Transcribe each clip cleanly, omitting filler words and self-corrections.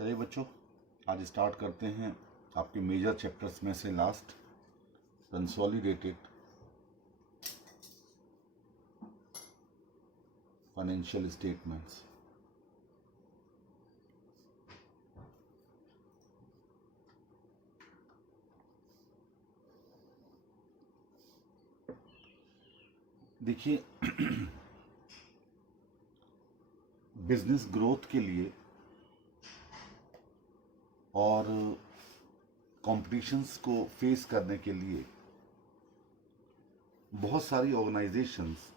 चलिए बच्चों, आज स्टार्ट करते हैं आपके मेजर चैप्टर्स में से लास्ट, कंसोलिडेटेड फाइनेंशियल स्टेटमेंट्स। देखिए, बिजनेस ग्रोथ के लिए और कॉम्पिटिशन्स को फेस करने के लिए बहुत सारी ऑर्गेनाइजेशंस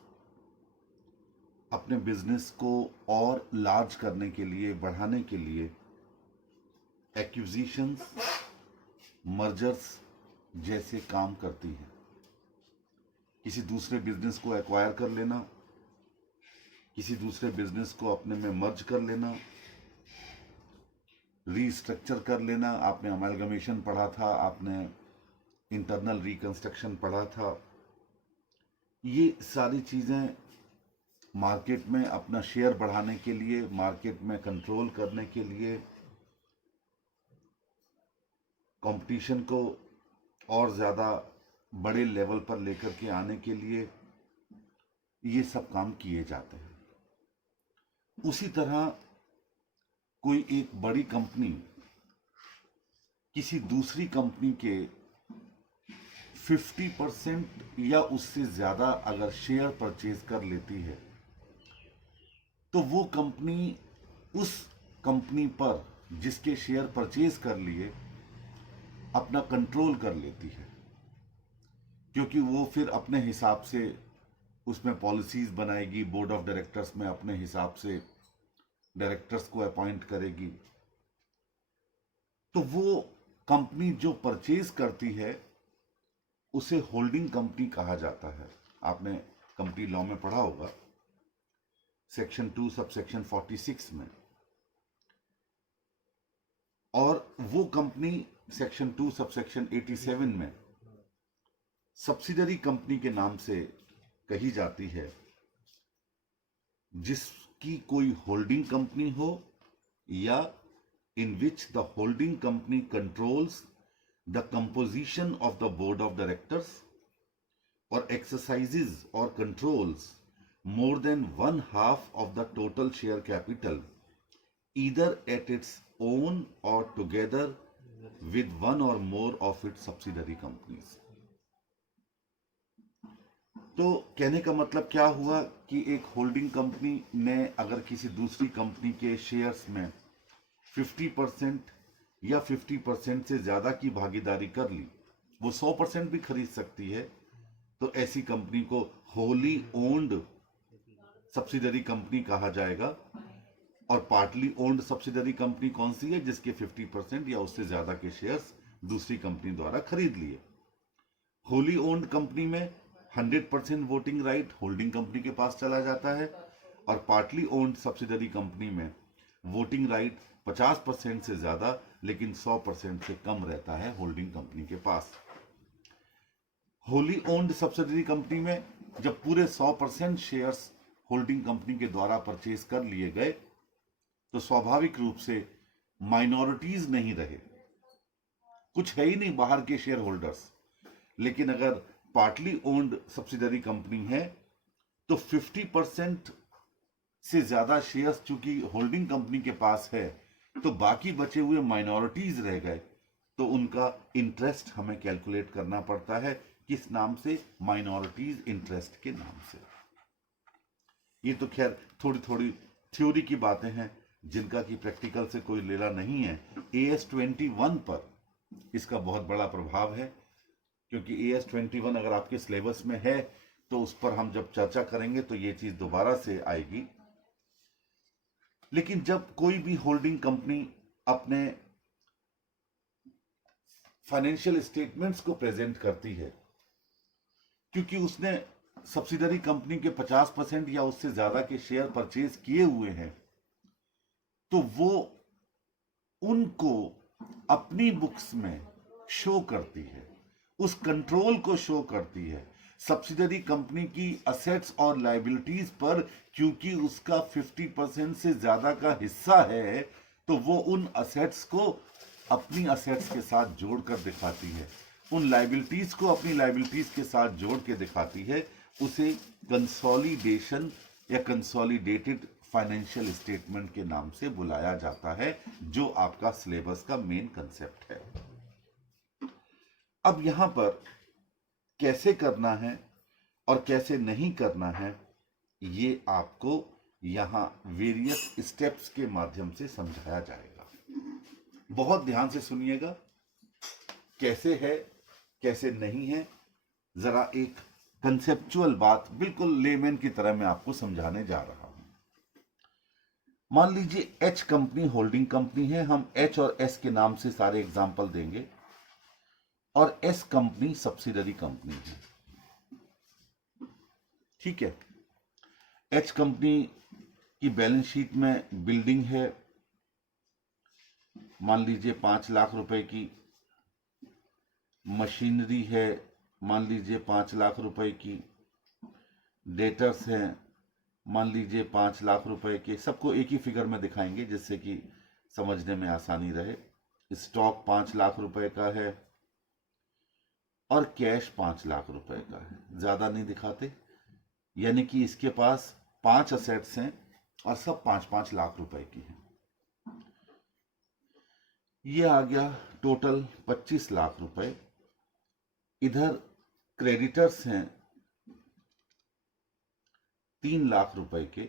अपने बिजनेस को और लार्ज करने के लिए, बढ़ाने के लिए एक्विजिशंस, मर्जर्स जैसे काम करती हैं। किसी दूसरे बिजनेस को एक्वायर कर लेना, किसी दूसरे बिजनेस को अपने में मर्ज कर लेना, रीस्ट्रक्चर कर लेना। आपने अमेलगमेशन पढ़ा था, आपने इंटरनल रिकंस्ट्रक्शन पढ़ा था। ये सारी चीज़ें मार्केट में अपना शेयर बढ़ाने के लिए, मार्केट में कंट्रोल करने के लिए, कंपटीशन को और ज़्यादा बड़े लेवल पर लेकर के आने के लिए ये सब काम किए जाते हैं। उसी तरह कोई एक बड़ी कंपनी किसी दूसरी कंपनी के 50% या उससे ज़्यादा अगर शेयर परचेज कर लेती है, तो वो कंपनी उस कंपनी पर जिसके शेयर परचेज कर लिए अपना कंट्रोल कर लेती है, क्योंकि वो फिर अपने हिसाब से उसमें पॉलिसीज बनाएगी, बोर्ड ऑफ डायरेक्टर्स में अपने हिसाब से डायरेक्टर्स को अपॉइंट करेगी। तो वो कंपनी जो परचेज करती है उसे होल्डिंग कंपनी कहा जाता है। आपने कंपनी लॉ में पढ़ा होगा, सेक्शन 2 सब सेक्शन 46 में। और वो कंपनी सेक्शन 2 सब सेक्शन 87 में सब्सिडरी कंपनी के नाम से कही जाती है, जिसकी कोई होल्डिंग कंपनी हो या in which the holding company controls the composition of the board of directors or exercises or controls more than 1/2 of the total share capital, either at its own or together with one or more of its subsidiary companies। तो कहने का मतलब क्या हुआ कि एक holding company ने अगर किसी दूसरी कंपनी के शेयर्स में 50% या 50% से ज़्यादा की भागीदारी कर ली, वो 100% भी खरीद सकती है, तो ऐसी कंपनी को होली ओन्ड सब्सिडरी कंपनी कहा जाएगा। और पार्टली ओन्ड सब्सिडरी कंपनी कौन सी है? जिसके 50% या उससे ज़्यादा के शेयर्स दूसरी कंपनी द्वारा खरीद लिए। होली ओन्ड कंपनी में 100% वोटिंग राइट होल्डिंग कंपनी के पास चला जाता है, और पार्टली ओन्ड सब्सिडरी कंपनी में वोटिंग राइट 50% से ज्यादा लेकिन 100% से कम रहता है होल्डिंग कंपनी के पास। होली ओन्ड सब्सिडरी कंपनी में जब पूरे 100% शेयर्स होल्डिंग कंपनी के द्वारा परचेज कर लिए गए, तो स्वाभाविक रूप से माइनॉरिटीज नहीं रहे, कुछ है ही नहीं बाहर के शेयर होल्डर्स। लेकिन अगर पार्टली ओन्ड सब्सिडरी कंपनी है तो 50% से ज्यादा शेयर्स चूंकि होल्डिंग कंपनी के पास है, तो बाकी बचे हुए माइनॉरिटीज रह गए, तो उनका इंटरेस्ट हमें कैलकुलेट करना पड़ता है। किस नाम से? माइनॉरिटीज इंटरेस्ट के नाम से। ये तो खैर थोड़ी थोड़ी थ्योरी की बातें हैं जिनका कि प्रैक्टिकल से कोई लेना नहीं है। AS 21 पर इसका बहुत बड़ा प्रभाव है, क्योंकि AS 21 अगर आपके सिलेबस में है तो उस पर हम जब चर्चा करेंगे तो ये चीज दोबारा से आएगी। लेकिन जब कोई भी होल्डिंग कंपनी अपने फाइनेंशियल स्टेटमेंट्स को प्रेजेंट करती है, क्योंकि उसने सब्सिडरी कंपनी के 50% या उससे ज्यादा के शेयर परचेज किए हुए हैं, तो वो उनको अपनी बुक्स में शो करती है, उस कंट्रोल को शो करती है सब्सिडरी कंपनी की असेट्स और लायबिलिटीज पर। क्योंकि उसका 50% से ज्यादा का हिस्सा है, तो वो उन असेट्स को अपनी असेट्स के साथ जोड़कर दिखाती है, उन लाइबिलिटीज को अपनी लाइबिलिटीज के साथ जोड़ के दिखाती है। उसे कंसोलिडेशन या कंसोलिडेटेड फाइनेंशियल स्टेटमेंट के नाम से बुलाया जाता है, जो आपका सिलेबस का मेन कंसेप्ट है। अब यहां पर कैसे करना है और कैसे नहीं करना है, ये आपको यहां वेरियस स्टेप्स के माध्यम से समझाया जाएगा। बहुत ध्यान से सुनिएगा, कैसे है कैसे नहीं है, जरा एक कंसेप्चुअल बात बिल्कुल लेमैन की तरह मैं आपको समझाने जा रहा हूं। मान लीजिए एच कंपनी होल्डिंग कंपनी है, हम एच और एस के नाम से सारे एग्जाम्पल देंगे, और एस कंपनी सब्सिडरी कंपनी है, ठीक है। एच कंपनी की बैलेंस शीट में बिल्डिंग है, मान लीजिए 5 लाख रुपए की, मशीनरी है मान लीजिए 5 लाख रुपए की, डेटर्स हैं मान लीजिए 5 लाख रुपए के। सबको एक ही फिगर में दिखाएंगे जिससे कि समझने में आसानी रहे। स्टॉक 5 लाख रुपए का है और कैश 5 लाख रुपए का है, ज्यादा नहीं दिखाते, यानी कि इसके पास 5 असेट्स हैं और सब 5-5 लाख रुपए की हैं। ये आ गया टोटल 25 लाख रुपए। इधर क्रेडिटर्स हैं 3 लाख रुपए के,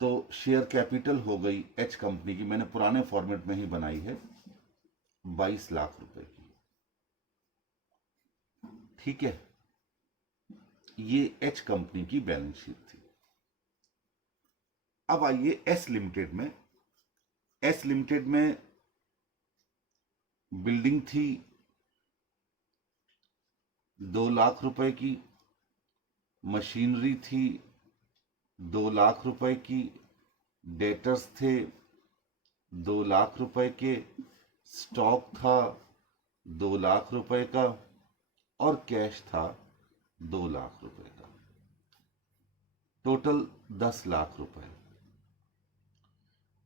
तो शेयर कैपिटल हो गई एच कंपनी की, मैंने पुराने फॉर्मेट में ही बनाई है, 22 लाख रुपए की, ठीक है। ये एच कंपनी की बैलेंस शीट थी। अब आइए एस लिमिटेड में। एस लिमिटेड में बिल्डिंग थी 2 लाख रुपए की, मशीनरी थी 2 लाख रुपए की, डेटर्स थे 2 लाख रुपए के, स्टॉक था 2 लाख रुपए का, और कैश था 2 लाख रुपए का, टोटल 10 लाख रुपए।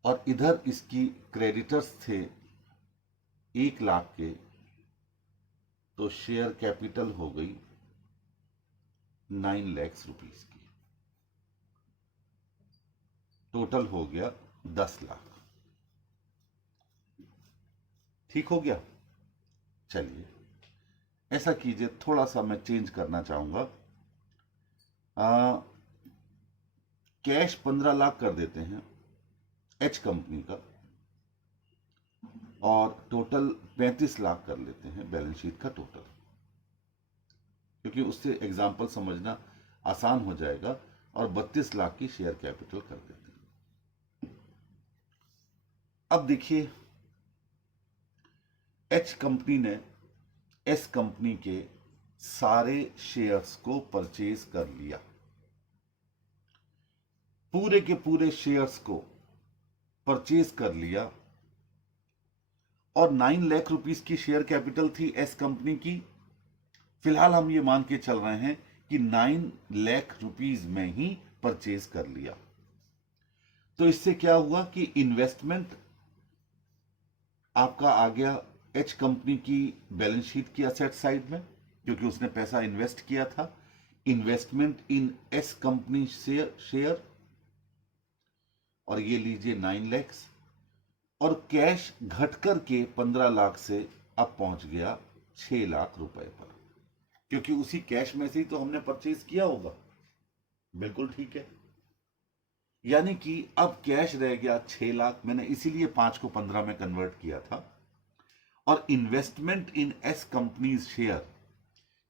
और इधर इसकी क्रेडिटर्स थे 1 लाख के, तो शेयर कैपिटल हो गई 9 लाख रुपीस की, टोटल हो गया 10 लाख। ठीक हो गया। चलिए ऐसा कीजिए, थोड़ा सा मैं चेंज करना चाहूंगा, कैश 15 लाख कर देते हैं एच कंपनी का, और टोटल 35 लाख कर लेते हैं बैलेंस शीट का टोटल, क्योंकि उससे एग्जाम्पल समझना आसान हो जाएगा। और 32 लाख की शेयर कैपिटल कर देते हैं। अब देखिए, एच कंपनी ने एस कंपनी के सारे शेयर्स को परचेज कर लिया, पूरे के पूरे शेयर्स को परचेज कर लिया, और 9 लाख रुपीस की शेयर कैपिटल थी एस कंपनी की। फिलहाल हम ये मान के चल रहे हैं कि 9 लाख रुपीस में ही परचेज कर लिया। तो इससे क्या हुआ कि इन्वेस्टमेंट आपका आ गया एच कंपनी की बैलेंस शीट की असेट साइड में, क्योंकि उसने पैसा इन्वेस्ट किया था। इन्वेस्टमेंट इन एस कंपनी शेयर, और ये लीजिए 9 लाख, और कैश घटकर के 15 लाख से अब पहुंच गया 6 लाख रुपए पर, क्योंकि उसी कैश में से ही तो हमने परचेज किया होगा। बिल्कुल ठीक है। यानी कि अब कैश रह गया 6 लाख, मैंने इसीलिए 5 को 15 में कन्वर्ट किया था। और इन्वेस्टमेंट इन एस कंपनीज शेयर,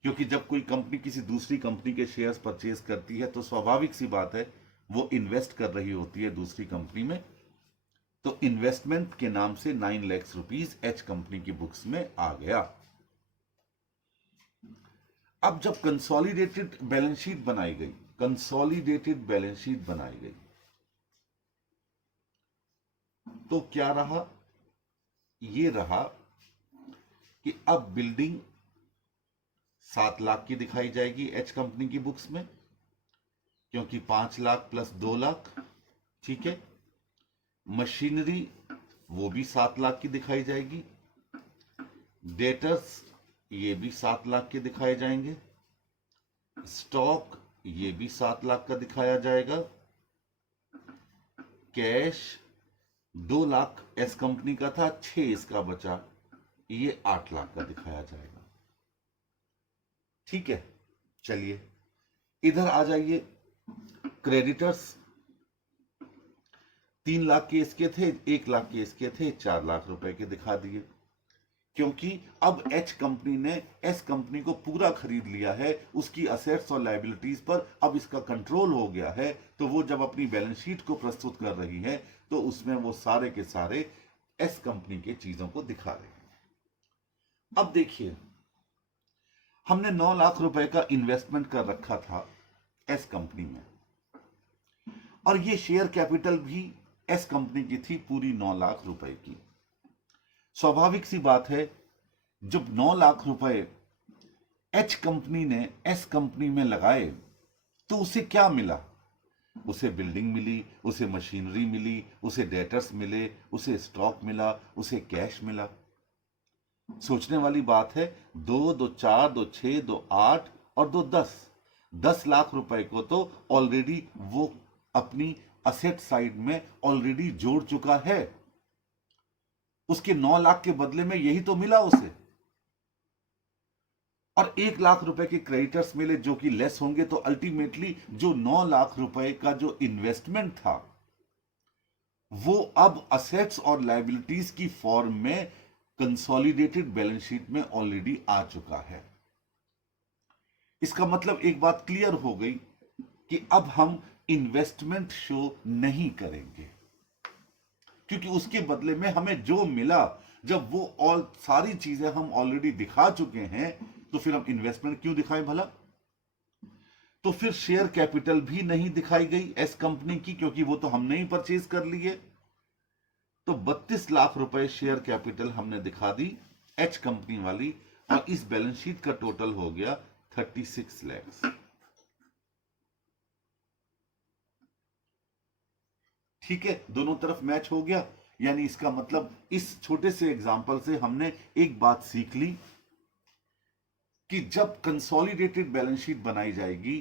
क्योंकि जब कोई कंपनी किसी दूसरी कंपनी के शेयर्स परचेज करती है तो स्वाभाविक सी बात है वो इन्वेस्ट कर रही होती है दूसरी कंपनी में। तो इन्वेस्टमेंट के नाम से 9 लाख रुपीस एच कंपनी की बुक्स में आ गया। अब जब कंसोलिडेटेड बैलेंस शीट बनाई गई, कंसोलिडेटेड बैलेंस शीट बनाई गई, तो क्या रहा? ये रहा कि अब बिल्डिंग 7 लाख की दिखाई जाएगी एच कंपनी की बुक्स में, क्योंकि 5 लाख प्लस 2 लाख, ठीक है। मशीनरी वो भी 7 लाख की दिखाई जाएगी। डेटर्स ये भी 7 लाख के दिखाए जाएंगे। स्टॉक ये भी 7 लाख का दिखाया जाएगा। कैश 2 लाख एस कंपनी का था, 6 इसका बचा, ये 8 लाख का दिखाया जाएगा। ठीक है, चलिए इधर आ जाइए। क्रेडिटर्स 3 लाख के इसके थे, 1 लाख के इसके थे, 4 लाख रुपए के दिखा दिए, क्योंकि अब एच कंपनी ने एस कंपनी को पूरा खरीद लिया है। उसकी असेट्स और लायबिलिटीज पर अब इसका कंट्रोल हो गया है। तो वो जब अपनी बैलेंस शीट को प्रस्तुत कर रही है तो उसमें वो सारे के सारे एस कंपनी के चीजों को दिखा रही है। अब देखिए, हमने 9 लाख रुपए का इन्वेस्टमेंट कर रखा था एस कंपनी में, और ये शेयर कैपिटल भी एस कंपनी की थी पूरी 9 लाख रुपए की। स्वाभाविक सी बात है, जब 9 लाख रुपए एच कंपनी ने एस कंपनी में लगाए तो उसे क्या मिला? उसे बिल्डिंग मिली, उसे मशीनरी मिली, उसे डेटर्स मिले, उसे स्टॉक मिला, उसे कैश मिला। सोचने वाली बात है, 2, 2, 4, 2, 6, 2, 8 और 2, 10 लाख रुपए को तो ऑलरेडी वो अपनी असेट साइड में ऑलरेडी जोड़ चुका है। उसके 9 लाख के बदले में यही तो मिला उसे, और 1 लाख रुपए के क्रेडिटर्स मिले जो कि लेस होंगे। तो अल्टीमेटली जो 9 लाख रुपए का जो इन्वेस्टमेंट था वो अब असेट्स और लायबिलिटीज की फॉर्म में कंसोलिडेटेड बैलेंस शीट में ऑलरेडी आ चुका है। इसका मतलब एक बात क्लियर हो गई कि अब हम इन्वेस्टमेंट शो नहीं करेंगे, क्योंकि उसके बदले में हमें जो मिला, जब वो ऑल सारी चीजें हम ऑलरेडी दिखा चुके हैं, तो फिर हम इन्वेस्टमेंट क्यों दिखाएं भला? तो फिर शेयर कैपिटल भी नहीं दिखाई गई एस कंपनी की, क्योंकि वो तो हमने ही परचेज कर लिए। तो 32 लाख रुपए शेयर कैपिटल हमने दिखा दी एच कंपनी वाली, और इस बैलेंस शीट का टोटल हो गया 36 लाख। ठीक है, दोनों तरफ मैच हो गया। यानी इसका मतलब इस छोटे से एग्जांपल से हमने एक बात सीख ली कि जब कंसोलिडेटेड बैलेंस शीट बनाई जाएगी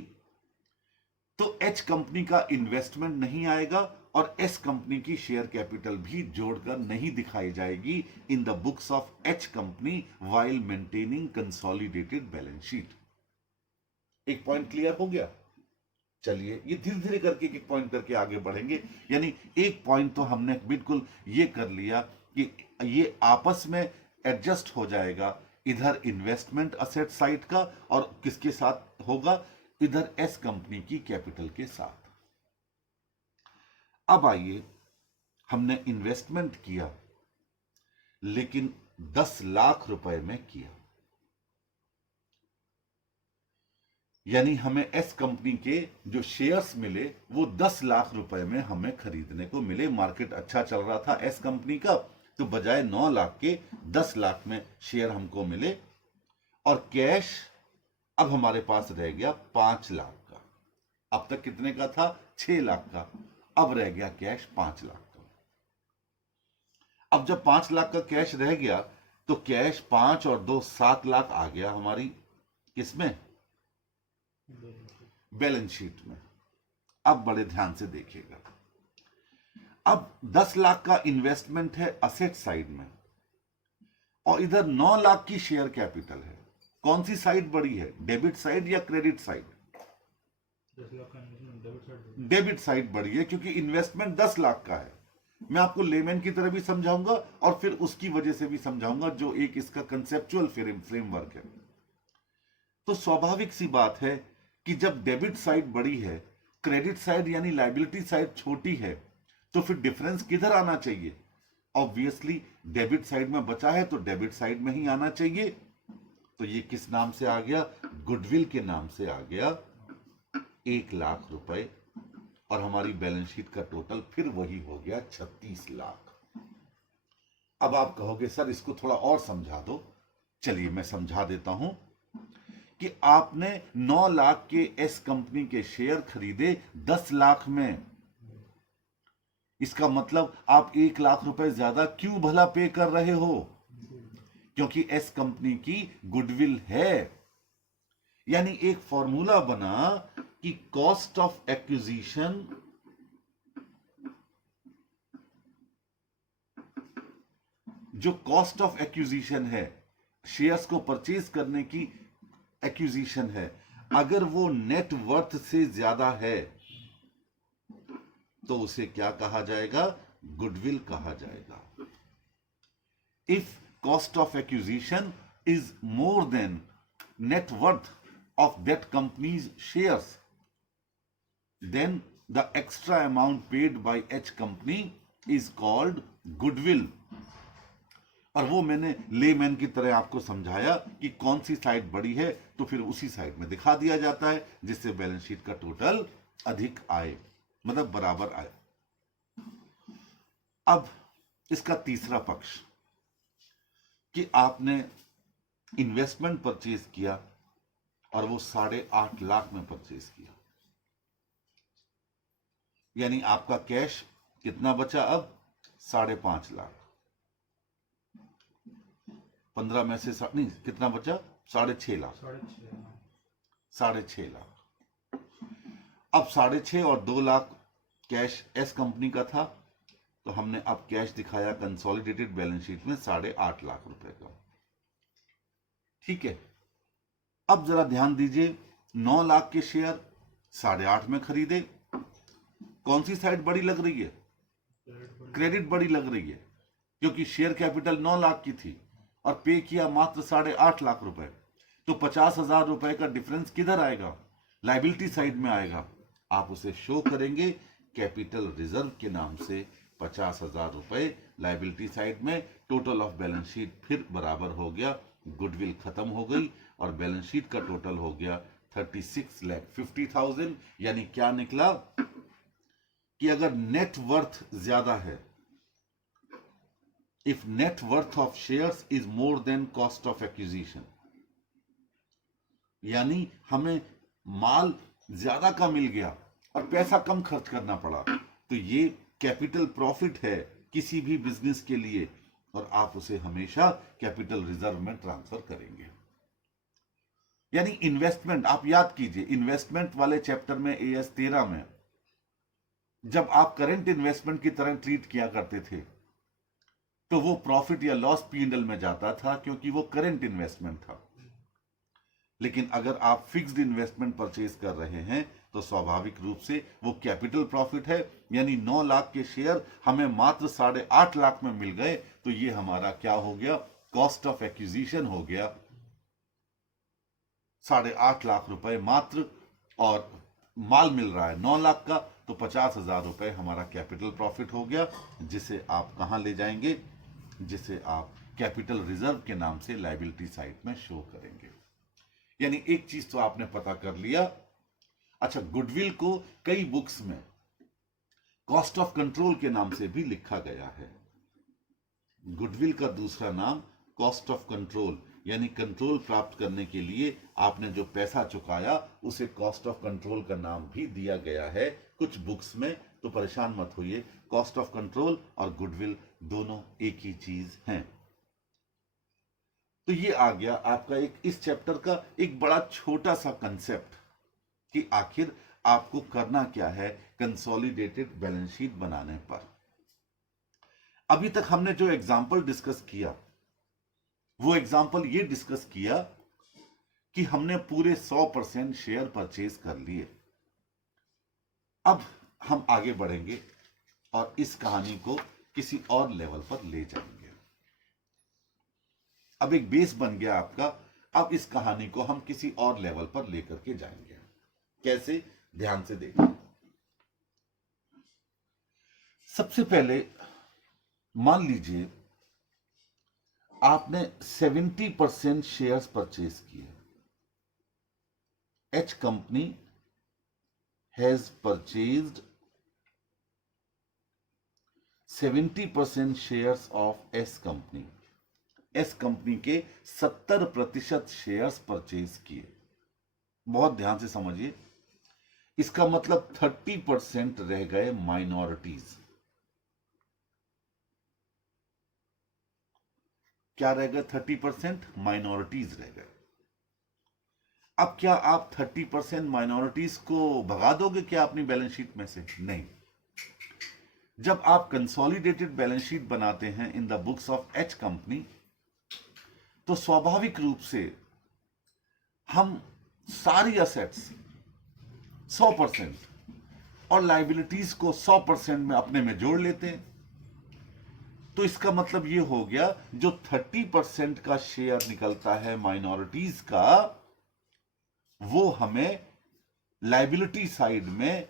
तो एच कंपनी का इन्वेस्टमेंट नहीं आएगा और एस कंपनी की शेयर कैपिटल भी जोड़कर नहीं दिखाई जाएगी इन the books of H company while maintaining consolidated balance sheet. एक पॉइंट क्लियर हो गया? चलिए ये धीरे धीरे करके एक पॉइंट करके आगे बढ़ेंगे। यानी एक पॉइंट तो हमने बिल्कुल ये कर लिया कि ये आपस में एडजस्ट हो जाएगा, इधर इन्वेस्टमेंट असेट साइड का और किसके साथ होगा, इधर एस कंपनी की कैपिटल के साथ। अब आइए, हमने इन्वेस्टमेंट किया लेकिन 10 लाख रुपए में किया, यानी हमें एस कंपनी के जो शेयर्स मिले वो 10 लाख रुपए में हमें खरीदने को मिले। मार्केट अच्छा चल रहा था एस कंपनी का, तो बजाय 9 लाख के 10 लाख में शेयर हमको मिले, और कैश अब हमारे पास रह गया 5 लाख का। अब तक कितने का था? 6 लाख का। अब रह गया कैश 5 लाख का। अब जब 5 लाख का कैश रह गया तो कैश 5 और 2 7 लाख आ गया हमारी किसमें? बैलेंस शीट में। अब बड़े ध्यान से देखिएगा, अब 10 लाख का इन्वेस्टमेंट है असेट साइड में और इधर 9 लाख की शेयर कैपिटल है। कौन सी साइड बड़ी है, डेबिट साइड या क्रेडिट साइड? डेबिट साइड बड़ी है, क्योंकि इन्वेस्टमेंट 10 लाख का है। मैं आपको लेमैन की तरह भी समझाऊंगा और फिर उसकी वजह से भी समझाऊंगा, जो एक इसका कंसेप्चुअल फ्रेमवर्क है। तो स्वाभाविक सी बात है कि जब डेबिट साइड बड़ी है, क्रेडिट साइड यानी लायबिलिटी साइड छोटी है, तो फिर डिफरेंस किधर आना चाहिए? ऑब्वियसली डेबिट साइड में बचा है तो डेबिट साइड में ही आना चाहिए। तो ये किस नाम से आ गया? गुडविल के नाम से आ गया 1 लाख रुपए, और हमारी बैलेंस शीट का टोटल फिर वही हो गया 36 लाख। अब आप कहोगे सर इसको थोड़ा और समझा दो। चलिए मैं समझा देता हूं कि आपने 9 लाख के एस कंपनी के शेयर खरीदे 10 लाख में। इसका मतलब आप 1 लाख रुपए ज्यादा क्यों भला पे कर रहे हो? क्योंकि एस कंपनी की गुडविल है। यानी एक फॉर्मूला बना कि कॉस्ट ऑफ एक्विजिशन जो कॉस्ट ऑफ एक्विजिशन है, शेयर्स को परचेज करने की एक्विजिशन है, अगर वो नेट वर्थ से ज्यादा है तो उसे क्या कहा जाएगा? गुडविल कहा जाएगा। If cost of acquisition is more than net worth of that company's shares, then the extra amount paid by H company is called goodwill। और वो मैंने लेमैन की तरह आपको समझाया कि कौन सी साइड बड़ी है तो फिर उसी साइड में दिखा दिया जाता है, जिससे बैलेंस शीट का टोटल अधिक आए, मतलब बराबर आए। अब इसका तीसरा पक्ष कि आपने इन्वेस्टमेंट परचेज किया और वो 8.5 लाख में परचेज किया, यानी आपका कैश कितना बचा? अब 5.5 लाख। 15 में से नहीं, कितना बचा? 6.5 लाख। 6.5 लाख। अब 6.5 और 2 लाख कैश एस कंपनी का था, तो हमने अब कैश दिखाया कंसोलिडेटेड बैलेंस शीट में 8.5 लाख रुपए का। ठीक है, अब जरा ध्यान दीजिए, 9 लाख के शेयर 8.5 में खरीदे। कौन सी साइड बड़ी लग रही है? क्रेडिट बड़ी लग रही है, क्योंकि शेयर कैपिटल 9 लाख की थी और पे किया मात्र 8.5 लाख रुपए। तो 50,000 रुपए का डिफरेंस किधर आएगा? लायबिलिटी साइड में आएगा। आप उसे शो करेंगे कैपिटल रिजर्व के नाम से। 50,000 रुपए लायबिलिटी साइड में। टोटल ऑफ बैलेंस शीट फिर बराबर हो गया, गुडविल खत्म हो गई और बैलेंस शीट का टोटल हो गया 36,50,000। यानी क्या निकला कि अगर नेट वर्थ ज्यादा है, if net worth of shares is more than cost of acquisition, यानी हमें माल ज्यादा का मिल गया और पैसा कम खर्च करना पड़ा, तो ये कैपिटल प्रॉफिट है किसी भी बिजनेस के लिए, और आप उसे हमेशा कैपिटल रिजर्व में ट्रांसफर करेंगे। यानी इन्वेस्टमेंट, आप याद कीजिए इन्वेस्टमेंट वाले चैप्टर में AS 13 में जब आप करंट इन्वेस्टमेंट की तरह ट्रीट किया करते थे तो वो प्रॉफिट या लॉस P&L में जाता था, क्योंकि वो करंट इन्वेस्टमेंट था। लेकिन अगर आप फिक्स्ड इन्वेस्टमेंट परचेज कर रहे हैं तो स्वाभाविक रूप से वो कैपिटल प्रॉफिट है। यानी 9 लाख के शेयर हमें मात्र 8.5 लाख में मिल गए, तो ये हमारा क्या हो गया? कॉस्ट ऑफ एक्विजिशन हो गया 8.5 लाख रुपए मात्र, और माल मिल रहा है 9 लाख का, तो 50,000 रुपए हमारा कैपिटल प्रॉफिट हो गया, जिसे आप कहां ले जाएंगे? जिसे आप कैपिटल रिजर्व के नाम से लायबिलिटी साइड में शो करेंगे। यानी एक चीज तो आपने पता कर लिया। अच्छा, गुडविल को कई बुक्स में कॉस्ट ऑफ कंट्रोल के नाम से भी लिखा गया है। गुडविल का दूसरा नाम कॉस्ट ऑफ कंट्रोल, यानी कंट्रोल प्राप्त करने के लिए आपने जो पैसा चुकाया उसे कॉस्ट ऑफ कंट्रोल का नाम भी दिया गया है कुछ बुक्स में। तो परेशान मत होइए, कॉस्ट ऑफ कंट्रोल और गुडविल दोनों एक ही चीज हैं। तो ये आ गया आपका एक इस चैप्टर का एक बड़ा छोटा सा कंसेप्ट कि आखिर आपको करना क्या है कंसोलिडेटेड बैलेंस शीट बनाने पर। अभी तक हमने जो एग्जाम्पल डिस्कस किया वो एग्जाम्पल ये डिस्कस किया कि हमने पूरे 100% शेयर परचेज कर लिए। अब हम आगे बढ़ेंगे और इस कहानी को किसी और लेवल पर ले जाएंगे। अब एक बेस बन गया आपका, अब इस कहानी को हम किसी और लेवल पर लेकर के जाएंगे। कैसे? ध्यान से देखिए। सबसे पहले मान लीजिए आपने 70% शेयर्स परचेज किए। H company has purchased 70% shares of S company. S company के 70% शेयर्स परचेज किए। बहुत ध्यान से समझिए, इसका मतलब 30% रह गए माइनॉरिटीज। क्या रह गए? 30% माइनॉरिटीज रह गए। अब क्या आप 30% माइनॉरिटीज को भगा दोगे क्या अपनी बैलेंस शीट में से? नहीं। जब आप कंसोलिडेटेड बैलेंस शीट बनाते हैं इन the books of H company, तो स्वाभाविक रूप से हम सारी असेट्स 100% और लाइबिलिटीज को 100% में अपने में जोड़ लेते हैं। तो इसका मतलब यह हो गया, जो 30% का शेयर निकलता है माइनॉरिटीज का, वो हमें लाइबिलिटी साइड में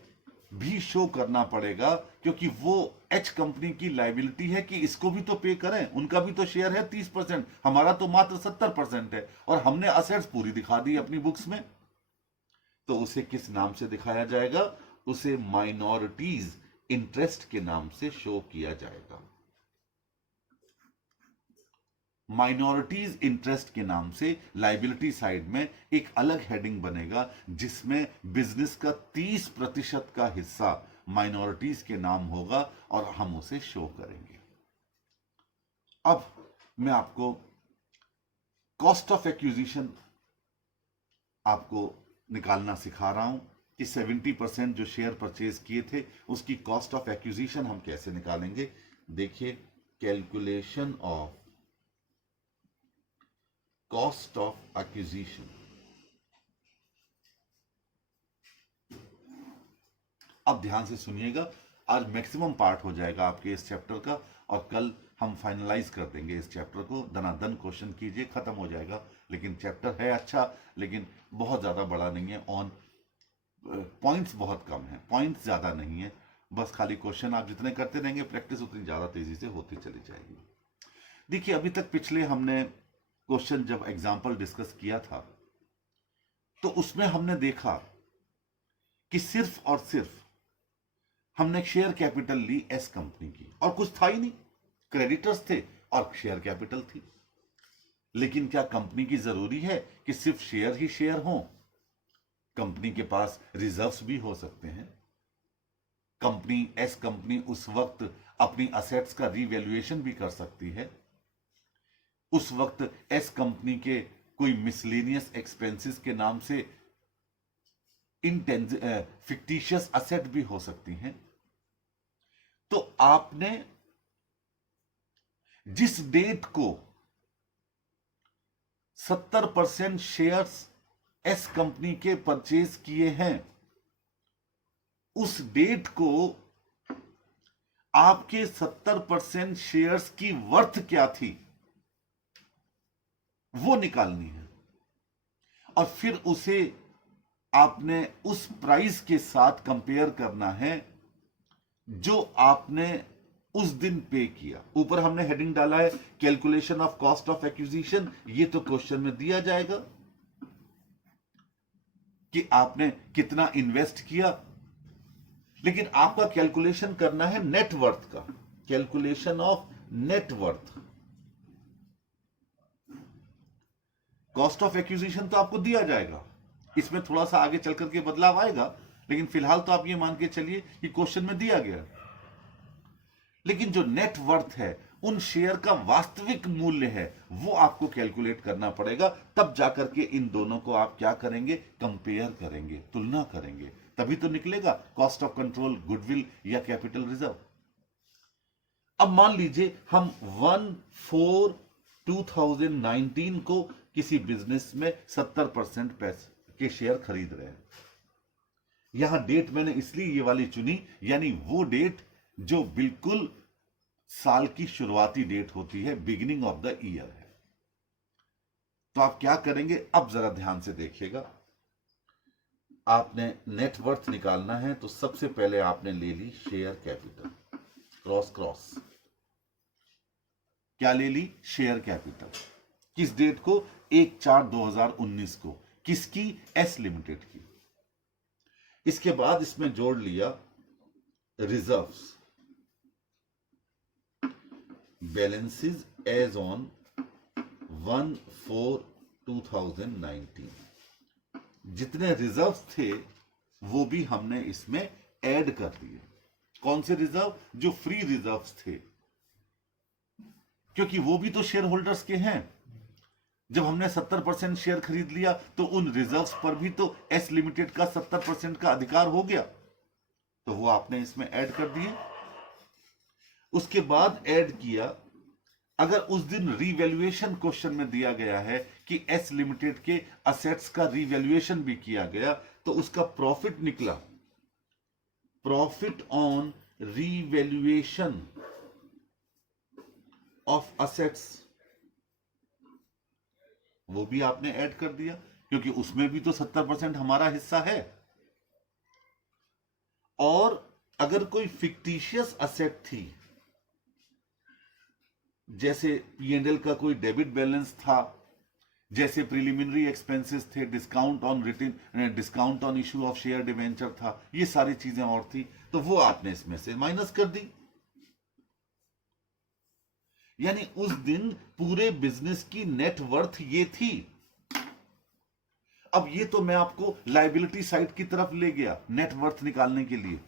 भी शो करना पड़ेगा, क्योंकि वो एच कंपनी की लाइबिलिटी है कि इसको भी तो पे करें, उनका भी तो शेयर है 30%, हमारा तो मात्र 70% है, और हमने असेट्स पूरी दिखा दी अपनी बुक्स में। तो उसे किस नाम से दिखाया जाएगा? उसे माइनॉरिटीज इंटरेस्ट के नाम से शो किया जाएगा। माइनॉरिटीज इंटरेस्ट के नाम से लाइबिलिटी साइड में एक अलग हेडिंग बनेगा, जिसमें बिजनेस का 30% का हिस्सा माइनॉरिटीज के नाम होगा और हम उसे शो करेंगे। अब मैं आपको कॉस्ट ऑफ एक्विजिशन आपको निकालना सिखा रहा हूं कि 70% जो शेयर परचेज किए थे उसकी कॉस्ट ऑफ एक्विजिशन हम कैसे निकालेंगे। देखिए, calculation of cost of acquisition. अब ध्यान से सुनिएगा, आज मैक्सिमम पार्ट हो जाएगा आपके इस चैप्टर का, और कल हम फाइनलाइज कर देंगे इस चैप्टर को। दनादन क्वेश्चन कीजिए, खत्म हो जाएगा। लेकिन चैप्टर है अच्छा, लेकिन बहुत ज्यादा बड़ा नहीं है। ऑन पॉइंट्स बहुत कम है, पॉइंट्स ज्यादा नहीं है। बस खाली क्वेश्चन आप जितने करते रहेंगे, प्रैक्टिस उतनी ज्यादा तेजी से होती चली जाएगी। देखिए, अभी तक पिछले हमने क्वेश्चन जब एग्जाम्पल डिस्कस किया था, तो उसमें हमने देखा कि सिर्फ और सिर्फ हमने शेयर कैपिटल ली एस कंपनी की, और कुछ था ही नहीं। क्रेडिटर्स थे और शेयर कैपिटल थी। लेकिन क्या कंपनी की जरूरी है कि सिर्फ शेयर ही शेयर हो? कंपनी के पास रिजर्व्स भी हो सकते हैं। कंपनी एस कंपनी उस वक्त अपनी असेट्स का रीवैल्यूएशन भी कर सकती है। उस वक्त एस कंपनी के कोई मिसलेनियस एक्सपेंसेस के नाम से फिक्टिशियस असेट भी हो सकती हैं। तो आपने जिस डेट को 70% शेयर्स एस कंपनी के परचेज किए हैं, उस डेट को आपके 70% शेयर्स की वर्थ क्या थी वो निकालनी है, और फिर उसे आपने उस प्राइस के साथ कंपेयर करना है जो आपने उस दिन पे किया। ऊपर हमने हेडिंग डाला है calculation of cost of acquisition. ये तो क्वेश्चन में दिया जाएगा कि आपने कितना इन्वेस्ट किया, लेकिन आपका कैलकुलेशन करना है नेटवर्थ का, calculation of net worth. Cost of acquisition तो आपको दिया जाएगा, इसमें थोड़ा सा आगे चल करके बदलाव आएगा, लेकिन फिलहाल तो आप ये मान के चलिए कि क्वेश्चन में दिया गया। लेकिन जो नेट वर्थ है, उन शेयर का वास्तविक मूल्य है, वो आपको कैलकुलेट करना पड़ेगा। तब जाकर के इन दोनों को आप क्या करेंगे? कंपेयर करेंगे, तुलना करेंगे, तभी तो निकलेगा कॉस्ट ऑफ कंट्रोल, गुडविल या कैपिटल रिजर्व। अब मान लीजिए हम 1/4/2019 को किसी बिजनेस में 70% पैसे के शेयर खरीद रहे हैं। यहां डेट मैंने इसलिए ये वाली चुनी, यानी वो डेट जो बिल्कुल साल की शुरुआती डेट होती है, बिगिनिंग ऑफ द ईयर है। तो आप क्या करेंगे? अब जरा ध्यान से देखिएगा। आपने नेटवर्थ निकालना है, तो सबसे पहले आपने ले ली शेयर कैपिटल, क्रॉस क्रॉस। क्या ले ली? Share capital. किस डेट को? 1/4/2019 को। किसकी? एस लिमिटेड की। इसके बाद इसमें जोड़ लिया रिजर्व्स, बैलेंसेस एज ऑन 1/4/2019। जितने रिजर्व्स थे वो भी हमने इसमें ऐड कर दिए। कौन से रिजर्व? जो फ्री रिजर्व्स थे, क्योंकि वो भी तो शेयर होल्डर्स के हैं। जब हमने 70% शेयर खरीद लिया तो उन रिजर्व्स पर भी तो एस लिमिटेड का 70% का अधिकार हो गया, तो वो आपने इसमें ऐड कर दिए। उसके बाद ऐड किया, अगर उस दिन रीवैल्यूएशन क्वेश्चन में दिया गया है कि एस लिमिटेड के असेट्स का रीवैल्यूएशन भी किया गया, तो उसका प्रॉफिट निकला, profit on revaluation of assets, वो भी आपने ऐड कर दिया, क्योंकि उसमें भी तो 70% हमारा हिस्सा है। और अगर कोई फिक्टिशियस असेट थी, जैसे पीएनएल का कोई डेबिट बैलेंस था, जैसे प्रिलिमिनरी एक्सपेंसेस थे, discount on return, discount on issue of share debenture था, ये सारी चीजें और थी, तो वो आपने इसमें से माइनस कर दी। यानी उस दिन पूरे बिजनेस की नेट वर्थ ये थी। अब ये तो मैं आपको लायबिलिटी साइड की तरफ ले गया नेट वर्थ निकालने के लिए।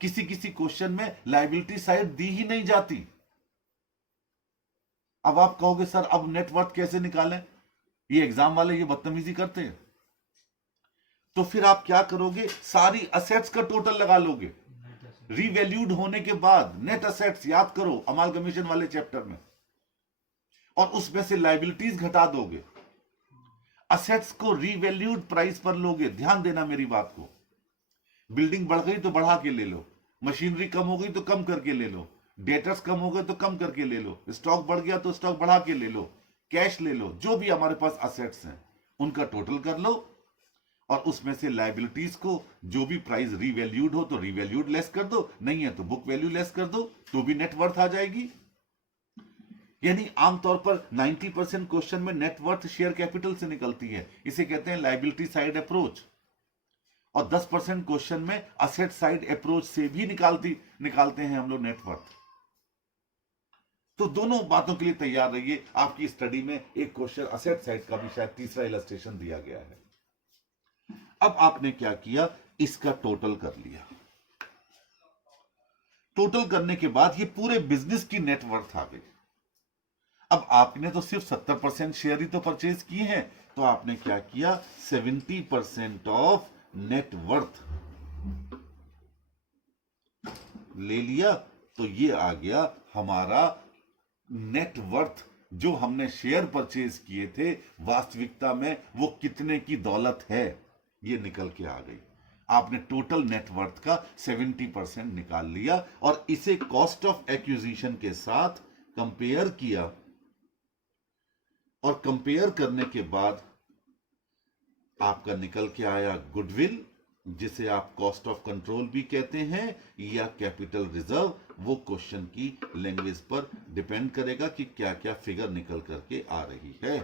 किसी किसी क्वेश्चन में लायबिलिटी साइड दी ही नहीं जाती। अब आप कहोगे सर अब नेट वर्थ कैसे निकालें, ये एग्जाम वाले ये बदतमीजी करते हैं। तो फिर आप क्या करोगे, सारी असेट्स का टोटल लगा लोगे रीवैल्यूड होने के बाद। नेट असेट्स याद करो अमालगमेशन वाले चैप्टर में, और उसमें से लायबिलिटीज घटा दोगे, असेट्स को रीवैल्यूड प्राइस पर लोगे। ध्यान देना मेरी बात को, बिल्डिंग बढ़ गई तो बढ़ा के ले लो, मशीनरी कम हो गई तो कम करके ले लो, डेटर्स कम हो गए तो कम करके ले लो, स्टॉक बढ़ गया तो स्टॉक बढ़ा के ले लो, कैश ले लो, जो भी हमारे पास असेट्स हैं उनका टोटल कर लो, और उसमें से लायबिलिटीज को जो भी प्राइस रीवैल्यूड हो तो रीवैल्यूड लेस कर दो, नहीं है तो बुक वैल्यू लेस कर दो, तो भी नेट वर्थ आ जाएगी। यानी आमतौर पर 90% क्वेश्चन में नेट वर्थ शेयर कैपिटल से निकलती है, इसे कहते हैं लायबिलिटी साइड अप्रोच। और 10% क्वेश्चन में असेट साइड अप्रोच से भी निकालते हैं हम लोग नेट वर्थ। तो दोनों बातों के लिए तैयार रहिए। आपकी स्टडी में एक क्वेश्चन असेट साइड का भी शायद तीसरा इलस्ट्रेशन दिया गया है। अब आपने क्या किया, इसका टोटल कर लिया। टोटल करने के बाद ये पूरे बिजनेस की नेट वर्थ आ गई। अब आपने तो सिर्फ 70% शेयर ही तो परचेज किए हैं, तो आपने क्या किया, 70% ऑफ नेट वर्थ ले लिया। तो ये आ गया हमारा नेट वर्थ। जो हमने शेयर परचेज किए थे वास्तविकता में वो कितने की दौलत है, ये निकल के आ गई। आपने टोटल नेट वर्थ का 70% निकाल लिया और इसे कॉस्ट ऑफ एक्विजिशन के साथ कंपेयर किया, और कंपेयर करने के बाद आपका निकल के आया गुडविल, जिसे आप कॉस्ट ऑफ कंट्रोल भी कहते हैं, या कैपिटल रिजर्व। वो क्वेश्चन की लैंग्वेज पर डिपेंड करेगा कि क्या क्या फिगर निकल करके आ रही है।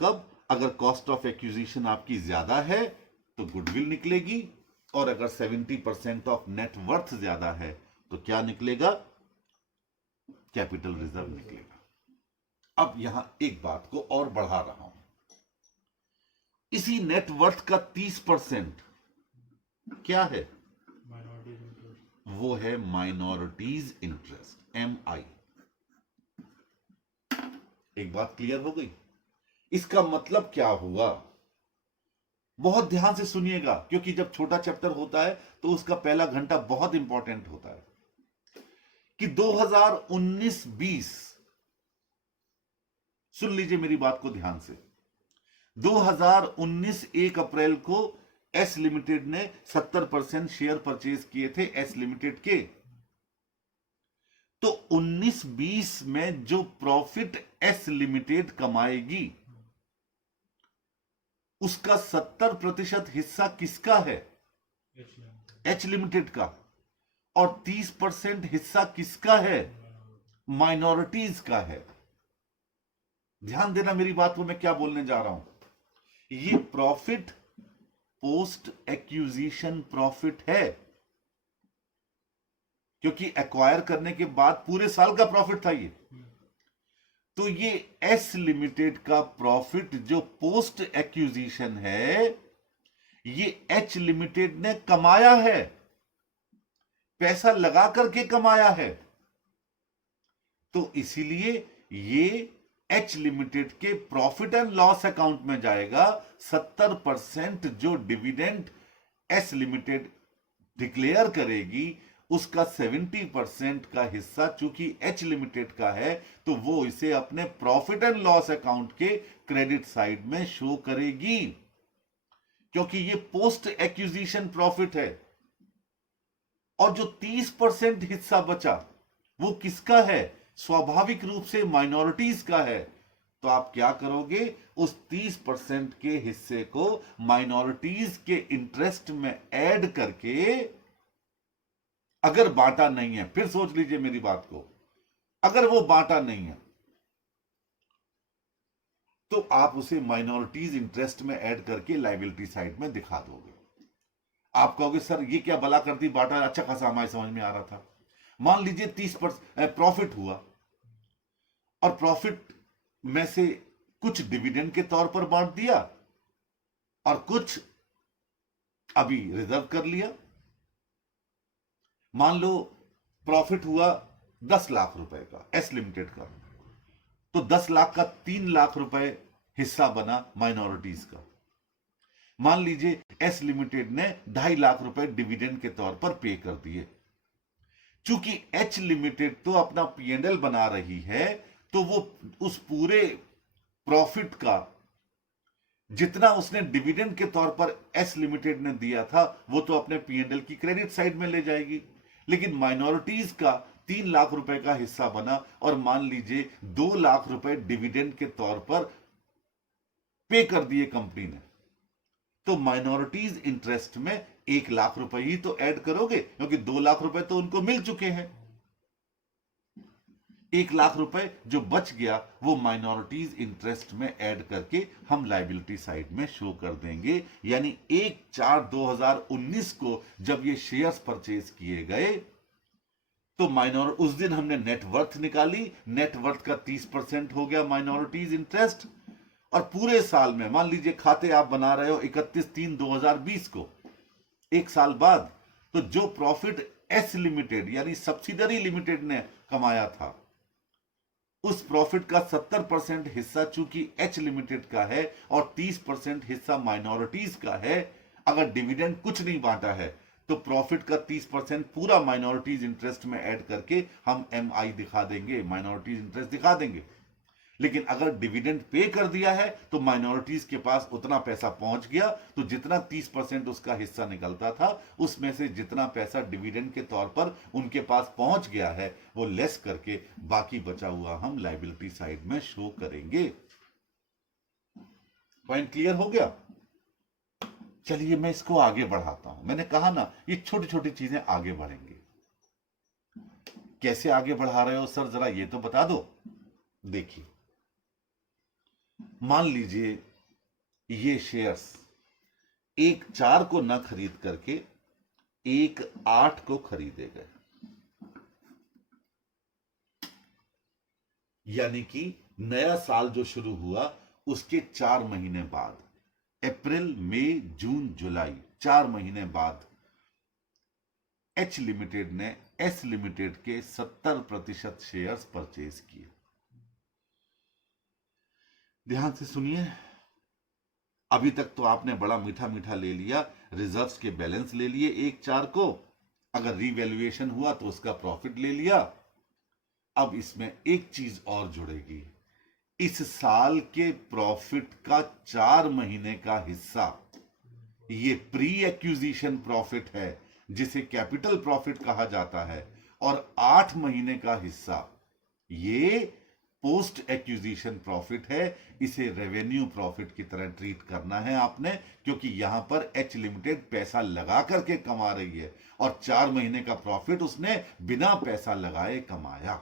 कब? अगर कॉस्ट ऑफ एक्विजिशन आपकी ज्यादा है तो गुडविल निकलेगी, और अगर 70% ऑफ नेट वर्थ ज्यादा है तो क्या निकलेगा, कैपिटल रिजर्व निकलेगा। अब यहां एक बात को और बढ़ा रहा हूं, इसी नेट वर्थ का 30% क्या है, वो है माइनॉरिटीज इंटरेस्ट, MI। एक बात क्लियर हो गई। इसका मतलब क्या हुआ, बहुत ध्यान से सुनिएगा, क्योंकि जब छोटा चैप्टर होता है तो उसका पहला घंटा बहुत इंपॉर्टेंट होता है। कि 2019-20, सुन लीजिए मेरी बात को ध्यान से, 2019 1 अप्रैल को एस लिमिटेड ने 70% शेयर परचेज किए थे एस लिमिटेड के। तो 19-20 में जो प्रॉफिट एस लिमिटेड कमाएगी उसका 70% हिस्सा किसका है, एच लिमिटेड का, और 30% हिस्सा किसका है, माइनॉरिटीज का है। ध्यान देना मेरी बात को, मैं क्या बोलने जा रहा हूं। ये प्रॉफिट पोस्ट एक्विजिशन प्रॉफिट है, क्योंकि एक्वायर करने के बाद पूरे साल का प्रॉफिट था ये। तो ये एस लिमिटेड का प्रॉफिट जो पोस्ट एक्विजिशन है, ये एच लिमिटेड ने कमाया है, पैसा लगा करके कमाया है। तो इसीलिए ये एच लिमिटेड के प्रॉफिट एंड लॉस अकाउंट में जाएगा। 70% जो डिविडेंड एस लिमिटेड डिक्लेयर करेगी, उसका 70% का हिस्सा चूंकि एच लिमिटेड का है, तो वो इसे अपने प्रॉफिट एंड लॉस अकाउंट के क्रेडिट साइड में शो करेगी, क्योंकि ये पोस्ट एक्विजिशन प्रॉफिट है। और जो 30% हिस्सा बचा वो किसका है? स्वाभाविक रूप से माइनॉरिटीज का है। तो आप क्या करोगे? उस 30% के हिस्से को माइनॉरिटीज के इंटरेस्ट में ऐड करके, अगर बांटा नहीं है, फिर सोच लीजिए मेरी बात को, अगर वो बांटा नहीं है तो आप उसे माइनॉरिटीज इंटरेस्ट में ऐड करके लायबिलिटी साइड में दिखा दोगे। आप कहोगे सर ये क्या बला कर दी, बांटा अच्छा खासा हमारे समझ में आ रहा था। मान लीजिए 30% प्रॉफिट हुआ और प्रॉफिट में से कुछ डिविडेंड के तौर पर बांट दिया और कुछ अभी रिजर्व कर लिया। मान लो प्रॉफिट हुआ 10 लाख रुपए का एस लिमिटेड का, तो 10 लाख का 3 लाख रुपए हिस्सा बना माइनॉरिटीज का। मान लीजिए एस लिमिटेड ने 2.5 लाख रुपए डिविडेंड के तौर पर पे कर दिए। चूंकि एच लिमिटेड तो अपना पीएनएल बना रही है, तो वो उस पूरे प्रॉफिट का जितना उसने डिविडेंड के तौर पर एस लिमिटेड ने दिया था, वो तो अपने पीएनएल की क्रेडिट साइड में ले जाएगी। लेकिन माइनॉरिटीज का 3 लाख रुपए का हिस्सा बना और मान लीजिए 2 लाख रुपए डिविडेंड के तौर पर पे कर दिए कंपनी ने, तो माइनॉरिटीज इंटरेस्ट में 1 लाख रुपए ही तो ऐड करोगे, क्योंकि 2 लाख रुपए तो उनको मिल चुके हैं। 1 लाख रुपए जो बच गया वो माइनॉरिटीज इंटरेस्ट में ऐड करके हम लायबिलिटी साइड में शो कर देंगे। यानी 1/4/2019 को जब ये शेयर्स परचेज किए गए, तो उस दिन हमने नेट वर्थ निकाली, नेट वर्थ का 30% हो गया माइनॉरिटीज इंटरेस्ट। और पूरे साल में मान लीजिए खाते आप बना रहे हो 31/3/2020 को, एक साल बाद, तो जो प्रॉफिट एस लिमिटेड यानी सब्सिडरी लिमिटेड ने कमाया था, उस प्रॉफिट का 70% हिस्सा चूंकि एच लिमिटेड का है और 30% हिस्सा माइनॉरिटीज का है। अगर डिविडेंड कुछ नहीं बांटा है तो प्रॉफिट का 30% पूरा माइनॉरिटीज इंटरेस्ट में ऐड करके हम एमआई दिखा देंगे, माइनॉरिटीज इंटरेस्ट दिखा देंगे। लेकिन अगर डिविडेंड पे कर दिया है तो माइनॉरिटीज के पास उतना पैसा पहुंच गया, तो जितना 30% उसका हिस्सा निकलता था, उसमें से जितना पैसा डिविडेंड के तौर पर उनके पास पहुंच गया है, वो लेस करके बाकी बचा हुआ हम लायबिलिटी साइड में शो करेंगे। पॉइंट क्लियर हो गया? चलिए मैं इसको आगे बढ़ाता हूं। मैंने कहा ना, ये छोटी छोटी चीजें आगे बढ़ेंगे। कैसे आगे बढ़ा रहे हो सर, जरा ये तो बता दो। देखिए, मान लीजिए ये शेयर्स 1/4 को न खरीद करके 1/8 को खरीदे गए, यानी कि नया साल जो शुरू हुआ उसके 4 महीने बाद, अप्रैल मई जून जुलाई, 4 महीने बाद एच लिमिटेड ने एस लिमिटेड के 70% शेयर्स परचेज किए। ध्यान से सुनिए, अभी तक तो आपने बड़ा मीठा मीठा ले लिया, रिजर्व्स के बैलेंस ले लिए 1/4 को, अगर रीवैल्यूएशन हुआ तो उसका प्रॉफिट ले लिया। अब इसमें एक चीज और जुड़ेगी, इस साल के प्रॉफिट का 4 महीने का हिस्सा ये प्री एक्विजिशन प्रॉफिट है, जिसे कैपिटल प्रॉफिट कहा जाता है, और 8 महीने का हिस्सा ये पोस्ट एक्विजिशन प्रॉफिट है। इसे रेवेन्यू प्रॉफिट की तरह ट्रीट करना है आपने, क्योंकि यहां पर एच लिमिटेड पैसा लगा करके कमा रही है और 4 महीने का प्रॉफिट उसने बिना पैसा लगाए कमाया।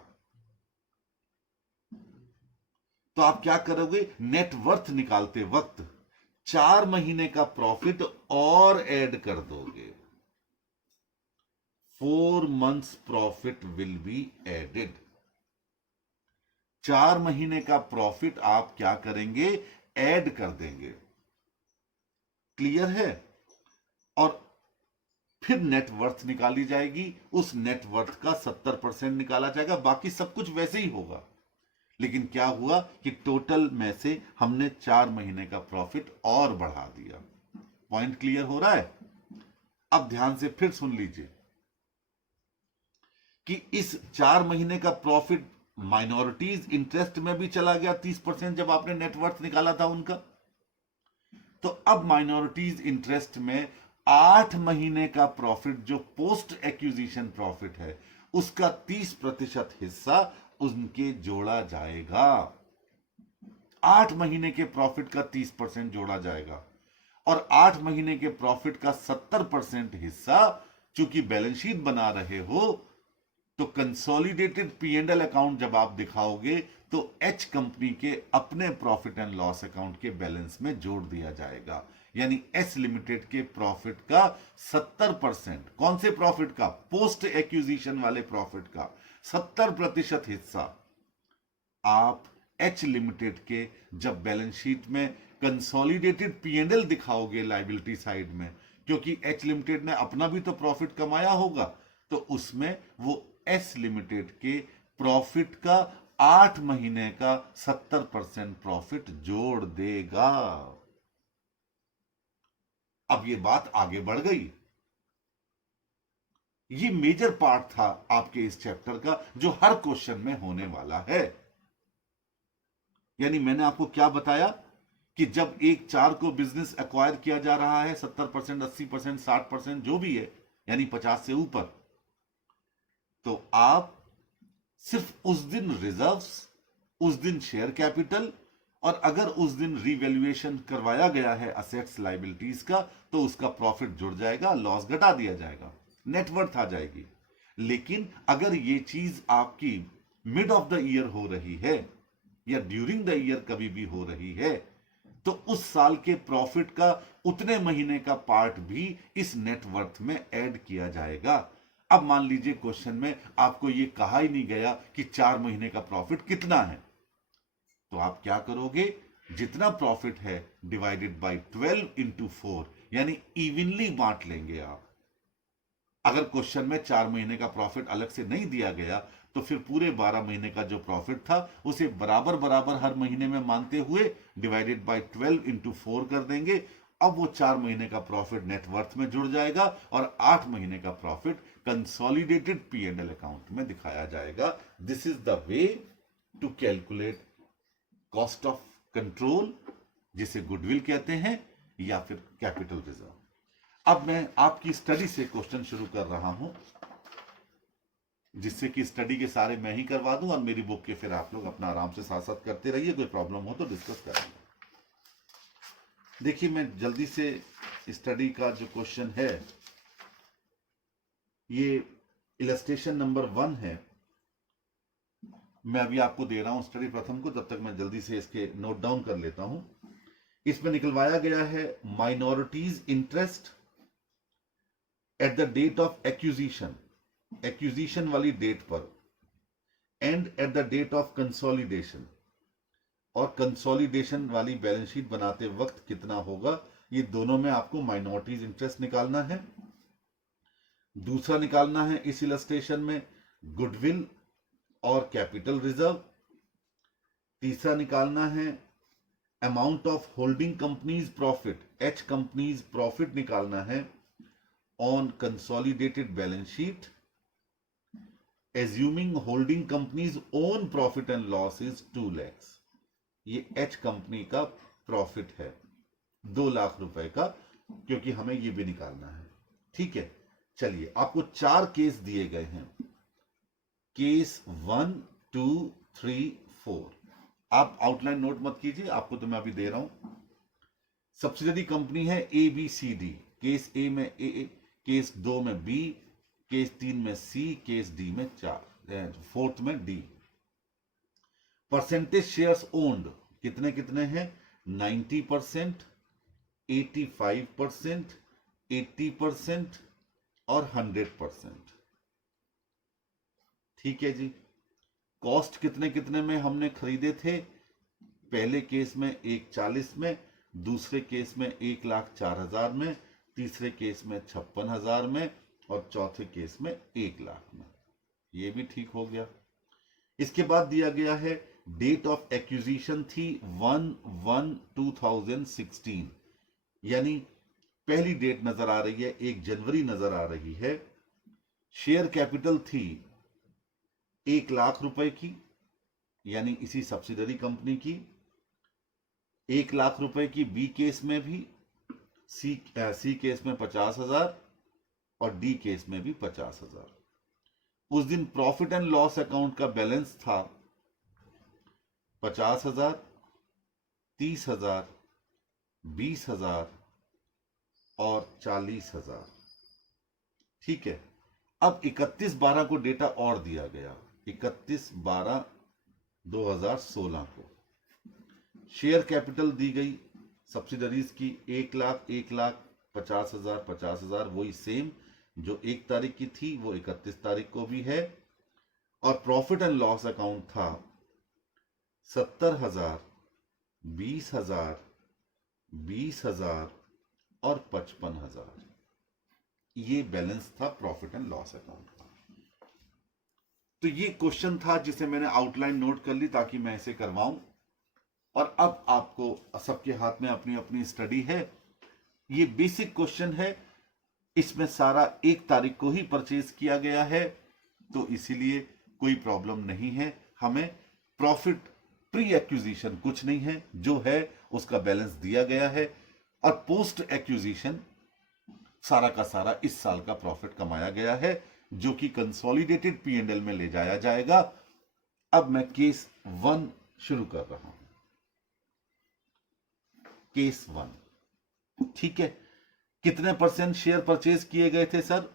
तो आप क्या करोगे? नेटवर्थ निकालते वक्त 4 महीने का प्रॉफिट और ऐड कर दोगे। 4 months profit will be added. 4 महीने का प्रॉफिट आप क्या करेंगे, ऐड कर देंगे। क्लियर है? और फिर नेट वर्थ निकाली जाएगी, उस नेट वर्थ का 70% निकाला जाएगा, बाकी सब कुछ वैसे ही होगा। लेकिन क्या हुआ कि टोटल में से हमने 4 महीने का प्रॉफिट और बढ़ा दिया। पॉइंट क्लियर हो रहा है? अब ध्यान से फिर सुन लीजिए कि इस 4 महीने का प्रॉफिट माइनॉरिटीज इंटरेस्ट में भी चला गया 30%, जब आपने नेटवर्थ निकाला था उनका। तो अब माइनॉरिटीज इंटरेस्ट में 8 महीने का प्रॉफिट जो पोस्ट एक्विजिशन प्रॉफिट है, उसका 30% हिस्सा उनके जोड़ा जाएगा। 8 महीने के प्रॉफिट का 30% जोड़ा जाएगा और 8 महीने के प्रॉफिट का 70% हिस्सा, चूंकि बैलेंस शीट बना रहे हो तो कंसोलिडेटेड P&L अकाउंट जब आप दिखाओगे तो एच कंपनी के अपने प्रॉफिट एंड लॉस अकाउंट के बैलेंस में जोड़ दिया जाएगा। यानी एस लिमिटेड के प्रॉफिट का 70%, कौन से प्रॉफिट का, पोस्ट एक्विजिशन वाले प्रॉफिट का 70% हिस्सा आप एच लिमिटेड के जब बैलेंस शीट में कंसोलिडेटेड P&L दिखाओगे लायबिलिटी साइड में, क्योंकि एच लिमिटेड ने अपना भी तो प्रॉफिट कमाया होगा, तो उसमें वो एस लिमिटेड के प्रॉफिट का 8 महीने का 70% प्रॉफिट जोड़ देगा। अब ये बात आगे बढ़ गई। ये मेजर पार्ट था आपके इस चैप्टर का जो हर क्वेश्चन में होने वाला है। यानी मैंने आपको क्या बताया कि जब एक 4 को बिजनेस एक्वायर किया जा रहा है 70%, 80%, 60% जो भी है, यानी 50 से ऊपर, तो आप सिर्फ उस दिन रिजर्व्स, उस दिन शेयर कैपिटल, और अगर उस दिन रिवैल्यूएशन करवाया गया है असेट्स लायबिलिटीज का तो उसका प्रॉफिट जुड़ जाएगा, लॉस घटा दिया जाएगा, नेटवर्थ आ जाएगी। लेकिन अगर ये चीज आपकी मिड ऑफ द ईयर हो रही है या ड्यूरिंग द ईयर कभी भी हो रही है, तो उस साल के प्रॉफिट का उतने महीने का पार्ट भी इस नेटवर्थ में ऐड किया जाएगा। अब मान लीजिए क्वेश्चन में आपको यह कहा ही नहीं गया कि 4 महीने का प्रॉफिट कितना है, तो आप क्या करोगे, जितना प्रॉफिट है डिवाइडेड बाय 12 इंटू 4, यानी इवनली बांट लेंगे आप। अगर क्वेश्चन में 4 महीने का प्रॉफिट अलग से नहीं दिया गया तो फिर पूरे 12 महीने का जो प्रॉफिट था उसे बराबर बराबर हर महीने में मानते हुए डिवाइडेड बाय 12 इंटू 4 कर देंगे। अब वो 4 महीने का प्रॉफिट नेटवर्थ में जुड़ जाएगा और 8 महीने का प्रॉफिट कंसोलिडेटेड P&L अकाउंट में दिखाया जाएगा। This is the way to calculate cost of control, जिसे गुडविल कहते हैं, या फिर कैपिटल रिजर्व। अब मैं आपकी स्टडी से क्वेश्चन शुरू कर रहा हूं, जिससे कि स्टडी के सारे मैं ही करवा दूं और मेरी बुक के फिर आप लोग अपना आराम से साथ साथ करते रहिए, कोई प्रॉब्लम हो तो डिस्कस करेंगे। देखिए मैं जल्दी से स्टडी का जो क्वेश्चन है, ये इलस्ट्रेशन नंबर 1 है, मैं अभी आपको दे रहा हूं स्टडी प्रथम को, तब तक मैं जल्दी से इसके नोट डाउन कर लेता हूं। इसमें निकलवाया गया है minorities interest at the date of acquisition, acquisition वाली डेट पर, and at the date of consolidation, और कंसोलिडेशन वाली बैलेंस शीट बनाते वक्त कितना होगा, ये दोनों में आपको माइनॉरिटीज इंटरेस्ट निकालना है। दूसरा निकालना है इस इलस्ट्रेशन में गुडविल और कैपिटल रिजर्व। तीसरा निकालना है amount of holding companies profit, H companies profit निकालना है on consolidated balance sheet assuming holding companies own profit and loss is 2 lakhs। ये एच कंपनी का प्रॉफिट है 2 लाख रुपए का, क्योंकि हमें ये भी निकालना है। ठीक है, चलिए आपको 4 केस दिए गए हैं, केस 1, 2, 3, 4। आप आउटलाइन नोट मत कीजिए, आपको तो मैं अभी दे रहा हूं। सब्सिडरी कंपनी है ABCD, केस ए में ए, केस 2 में बी, केस 3 में सी, केस डी में 4th में डी। परसेंटेज शेयर्स ओन्ड कितने कितने हैं, 90%, 85%, 80% और 100%। ठीक है जी। कॉस्ट कितने कितने में हमने खरीदे थे? पहले केस में 1,40 में, दूसरे केस में 1,04,000 में, तीसरे केस में 56,000 में और चौथे केस में 1,00,000 में। ये भी ठीक हो गया। इसके बाद दिया गया है डेट ऑफ एक्विजिशन थी 1/1/2016, यानी पहली डेट नजर आ रही है 1 जनवरी नजर आ रही है। शेयर कैपिटल थी 1,00,000 रुपए की, यानी इसी सब्सिडरी कंपनी की। 1,00,000 रुपए की बी केस में भी, सी केस में 50,000 और डी केस में भी 50,000। उस दिन प्रॉफिट एंड लॉस अकाउंट का बैलेंस था 50,000, 30,000, 20,000 और 40,000। ठीक है। अब 31/12 को डेटा और दिया गया, 31/12/2016 को शेयर कैपिटल दी गई सब्सिडरीज की 1,00,000, 1,00,000, 50,000, 50,000, वही सेम जो 1 तारीख की थी वो 31 तारीख को भी है। और प्रॉफिट एंड लॉस अकाउंट था 70,000, 20,000, 20,000 और 55,000। ये बैलेंस था प्रॉफिट एंड लॉस अकाउंट का। तो ये क्वेश्चन था जिसे मैंने आउटलाइन नोट कर ली ताकि मैं इसे करवाऊं। और अब आपको सबके हाथ में अपनी अपनी स्टडी है। ये बेसिक क्वेश्चन है, इसमें सारा 1 तारीख को ही परचेज किया गया है, तो इसीलिए कोई प्रॉब्लम नहीं है। हमें प्रॉफिट प्री एक्विजिशन कुछ नहीं है, जो है उसका बैलेंस दिया गया है। और पोस्ट एक्विजिशन सारा का सारा इस साल का प्रॉफिट कमाया गया है, जो कि कंसोलिडेटेड P&L में ले जाया जाएगा। अब मैं केस 1 शुरू कर रहा हूं। केस 1, ठीक है। कितने % शेयर परचेज किए गए थे सर?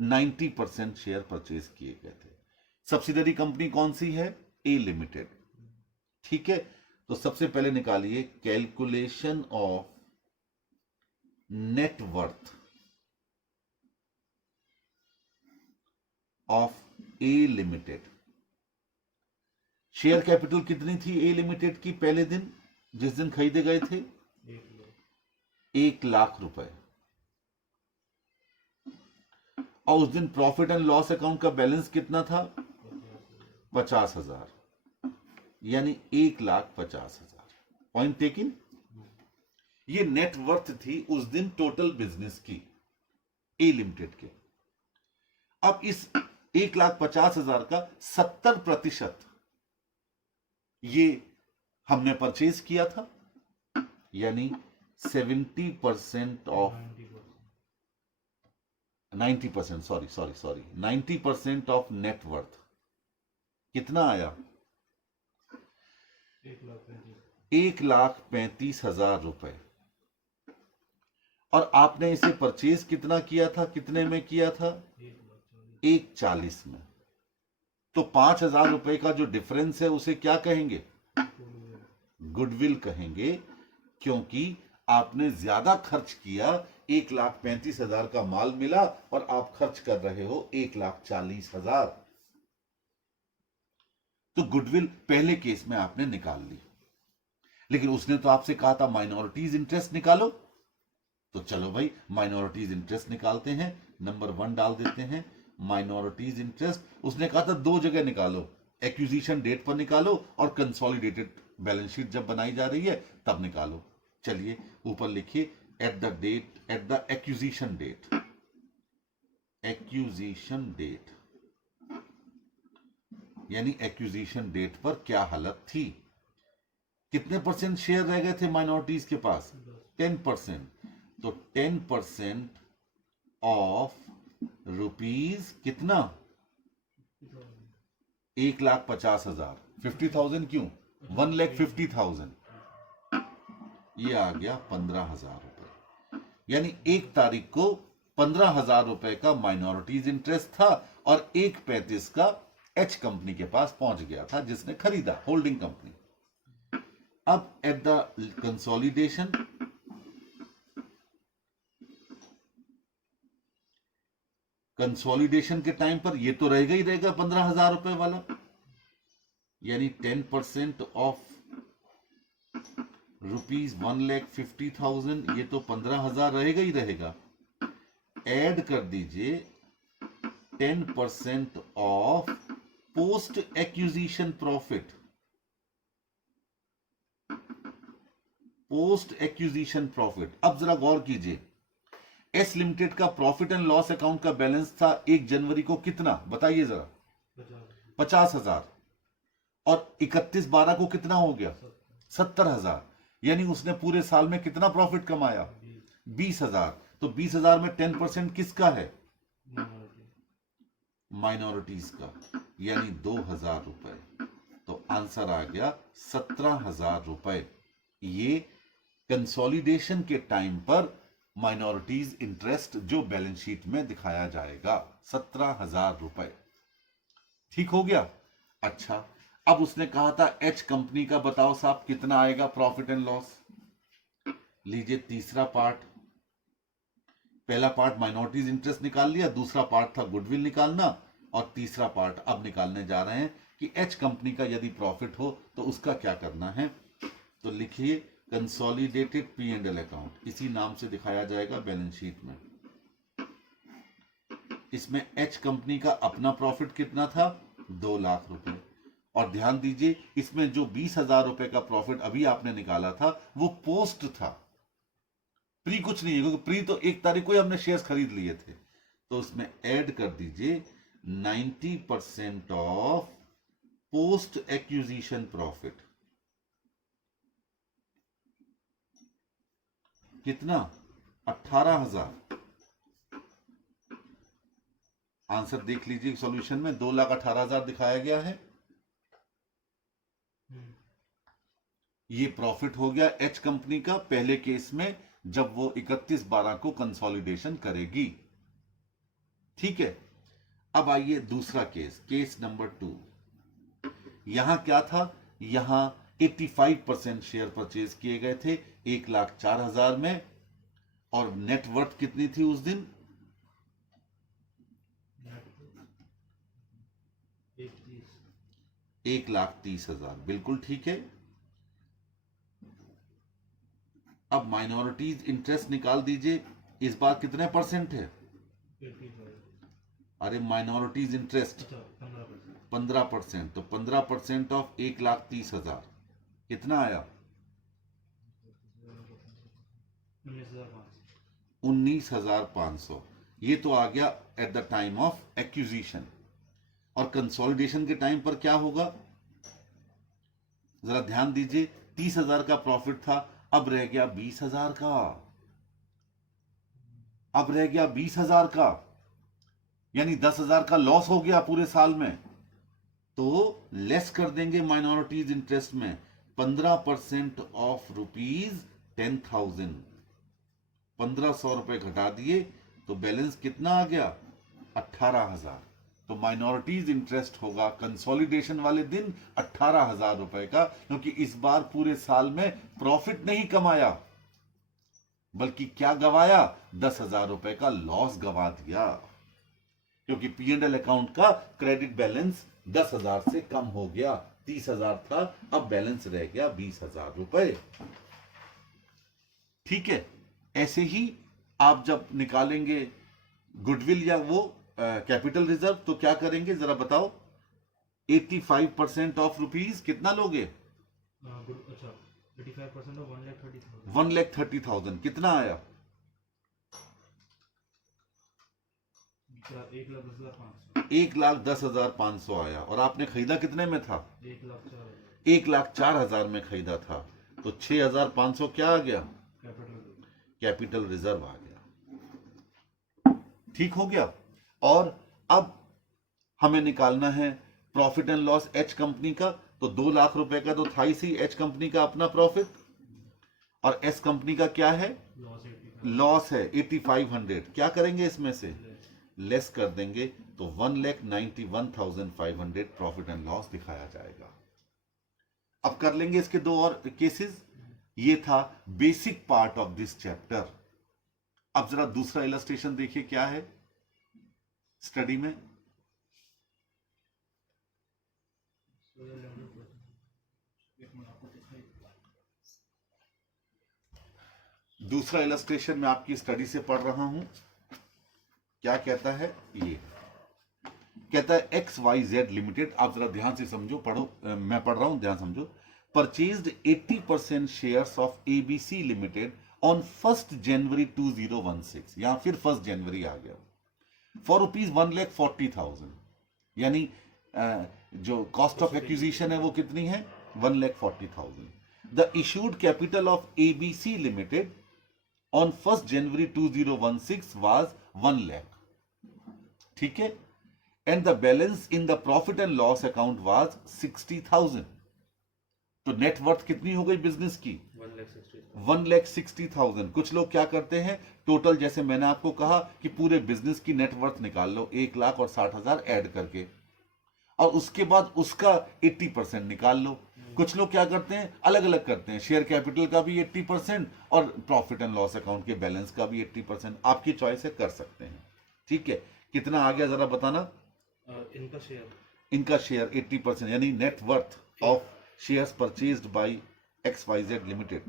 90% शेयर परचेज किए गए थे। सब्सिडरी कंपनी कौन सी है? ए लिमिटेड। ठीक है। तो सबसे पहले निकालिए calculation of net worth of A limited. Share capital कितनी थी ए लिमिटेड की पहले दिन, जिस दिन खरीदे गए थे? 1,00,000 रुपए। और उस दिन प्रॉफिट एंड लॉस अकाउंट का बैलेंस कितना था? 50,000, यानी 1,50,000। Point taken. ये नेट वर्थ थी उस दिन टोटल बिजनेस की ए लिमिटेड के। अब इस 1,50,000 का 70% ये हमने परचेज किया था, यानी 70% of 90%, sorry 90% of net worth कितना आया? 1,35,000 रुपए। और आपने इसे परचेज कितना किया था, कितने में किया था? 1,40 में। तो 5,000 रुपए का जो डिफरेंस है उसे क्या कहेंगे? गुडविल कहेंगे, क्योंकि आपने ज्यादा खर्च किया। 1,35,000 का माल मिला और आप खर्च कर रहे हो 1,40,000। तो गुडविल पहले केस में आपने निकाल ली। लेकिन उसने तो आपसे कहा था माइनॉरिटीज इंटरेस्ट निकालो, तो चलो भाई माइनॉरिटीज इंटरेस्ट निकालते हैं। नंबर 1 डाल देते हैं, माइनॉरिटीज इंटरेस्ट। उसने कहा था 2 जगह निकालो, एक्विजिशन डेट पर निकालो और कंसोलिडेटेड बैलेंस शीट जब बनाई जा रही है तब निकालो। चलिए ऊपर लिखिए at the acquisition date. Acquisition date यानी एक्विजिशन डेट पर क्या हालत थी? कितने % शेयर रह गए थे माइनॉरिटीज के पास? 10%। तो 10% ऑफ रुपीज कितना? 1,50,000। 50,000 क्यों? 1,50,000। ये आ गया 15,000 रुपए। यानी 1 तारीख को 15,000 रुपए का माइनॉरिटीज इंटरेस्ट था और 1,35 का एच कंपनी के पास पहुंच गया था, जिसने खरीदा, होल्डिंग कंपनी। अब एट द कंसोलिडेशन के टाइम पर ये तो रहेगा ही रहेगा 15,000 रुपए वाला। यानी 10% ऑफ ₹1,50,000, ये तो 15,000 रहेगा ही रहेगा। ऐड कर दीजिए 10% of post acquisition profit. Post acquisition profit, अब जरा गौर कीजिए, एस लिमिटेड का प्रॉफिट एंड लॉस अकाउंट का बैलेंस था 1 जनवरी को कितना, बताइए जरा, 50,000। और 31/12 को कितना हो गया, 70,000। यानी उसने पूरे साल में कितना प्रॉफिट कमाया, 20,000। तो 20,000 में 10% किसका है, माइनॉरिटीज का, यानी 2,000 रुपए। तो आंसर आ गया 17,000 रुपए। ये कंसोलिडेशन के टाइम पर माइनॉरिटीज इंटरेस्ट जो बैलेंस शीट में दिखाया जाएगा, 17,000 रुपए। ठीक हो गया। अच्छा, अब उसने कहा था एच कंपनी का बताओ साहब कितना आएगा प्रॉफिट एंड लॉस। लीजिए तीसरा पार्ट, पहला पार्ट माइनॉरिटीज इंटरेस्ट निकाल लिया, दूसरा पार्ट था गुडविल निकालना, और तीसरा पार्ट अब निकालने जा रहे हैं कि एच कंपनी का यदि प्रॉफिट हो तो उसका क्या करना है। तो लिखिए consolidated P and L account, इसी नाम से दिखाया जाएगा बैलेंस शीट में। इसमें एच कंपनी का अपना प्रॉफिट कितना था, 2 लाख रुपए। और ध्यान दीजिए इसमें जो 20,000 रुपए का प्रॉफिट अभी आपने निकाला था वो पोस्ट था, प्री कुछ नहीं है, क्योंकि प्री तो 1 तारीख को ही हमने शेयर्स खरीद लिए थे। तो उसमें ऐड कर दीजिए 90% ऑफ पोस्ट एक्विजिशन प्रॉफिट। कितना, 18,000। आंसर देख लीजिए सॉल्यूशन में 2,18,000 दिखाया गया है। ये प्रॉफिट हो गया एच कंपनी का पहले केस में, जब वो 31/12 को कंसोलिडेशन करेगी। ठीक है, अब आइए दूसरा केस, केस नंबर 2। यहां क्या था, यहां 85% शेयर परचेज किए गए थे 1,04,000 में, और नेटवर्थ कितनी थी उस दिन, 1,30,000। बिल्कुल ठीक है। अब माइनॉरिटीज इंटरेस्ट निकाल दीजिए, इस बार कितने परसेंट है, अरे माइनॉरिटीज इंटरेस्ट 15%। तो 15% ऑफ 1,30,000 कितना आया, 19,500। ये तो आ गया at the time of acquisition. और कंसोलिडेशन के टाइम पर क्या होगा, जरा ध्यान दीजिए, 30,000 का प्रॉफिट था, अब रह गया 20,000 का, अब रह गया 20,000 का, यानी 10,000 का लॉस हो गया पूरे साल में। तो लेस कर देंगे माइनॉरिटीज इंटरेस्ट में 15% ऑफ ₹10,000, 1,500 रुपए घटा दिए तो बैलेंस कितना आ गया, 18,000। तो माइनॉरिटीज इंटरेस्ट होगा कंसोलिडेशन वाले दिन 18,000 रुपए का, क्योंकि इस बार पूरे साल में प्रॉफिट नहीं कमाया, बल्कि क्या गवाया, 10,000 रुपए का लॉस गवा दिया, क्योंकि पी एंड एल अकाउंट का क्रेडिट बैलेंस 10,000 से कम हो गया, 30,000 था, अब बैलेंस रह गया 20,000 रुपए। ठीक है, ऐसे ही आप जब निकालेंगे गुडविल या वो कैपिटल रिजर्व तो क्या करेंगे जरा बताओ, 85% ऑफ रुपीज कितना लोगे, 85% ऑफ 1,30,000। 1,30,000 कितना आया, 1,10,500 आया। और आपने खरीदा कितने में था, 1,04,000 में खरीदा था। तो 6,500 क्या आ गया, कैपिटल रिजर्व आ गया। ठीक हो गया। और अब हमें निकालना है profit and loss H company का। तो 2 लाख रुपए का तो था ही एच कंपनी का अपना प्रॉफिट, और एस कंपनी का क्या है, लॉस है 8,500। क्या करेंगे इसमें से लेस कर देंगे तो 1,91,500 प्रॉफिट एंड लॉस दिखाया जाएगा। अब कर लेंगे इसके 2 और केसेस। ये था basic part of this chapter. अब जरा दूसरा इलस्ट्रेशन देखिए क्या है स्टडी में। दूसरा इलस्ट्रेशन मैं आपकी स्टडी से पढ़ रहा हूं। क्या कहता है? ये कहता है एक्स वाई जेड लिमिटेड, आप जरा ध्यान से समझो, पढ़ो, मैं पढ़ रहा हूं, ध्यान समझो। Purchased 80% shares of ABC limited on 1 जनवरी 2016, यहां फिर 1 जनवरी आ गया, फॉर रुपीज 1,40,000, यानी जो कॉस्ट ऑफ एक्विजिशन है वो कितनी है? 1,40,000। The issued capital of ABC limited on 1 January 2016 was 1 lakh, ठीक है, and the balance in the profit and loss account was 60,000। तो नेटवर्थ कितनी हो गई बिजनेस की? 1,60,000। कुछ लोग क्या करते हैं, टोटल, जैसे मैंने आपको कहा कि पूरे बिजनेस की नेटवर्थ निकाल लो 1,60,000 ऐड करके, और उसके बाद उसका 80% निकाल लो। कुछ लोग क्या करते हैं, अलग अलग करते हैं, शेयर कैपिटल का भी 80% और प्रॉफिट एंड लॉस अकाउंट के बैलेंस का भी 80%। आपकी चॉइस है, कर सकते हैं, ठीक है। कितना आ गया जरा बताना? इनका शेयर 80%, यानी net worth of shares purchased bye XYZ limited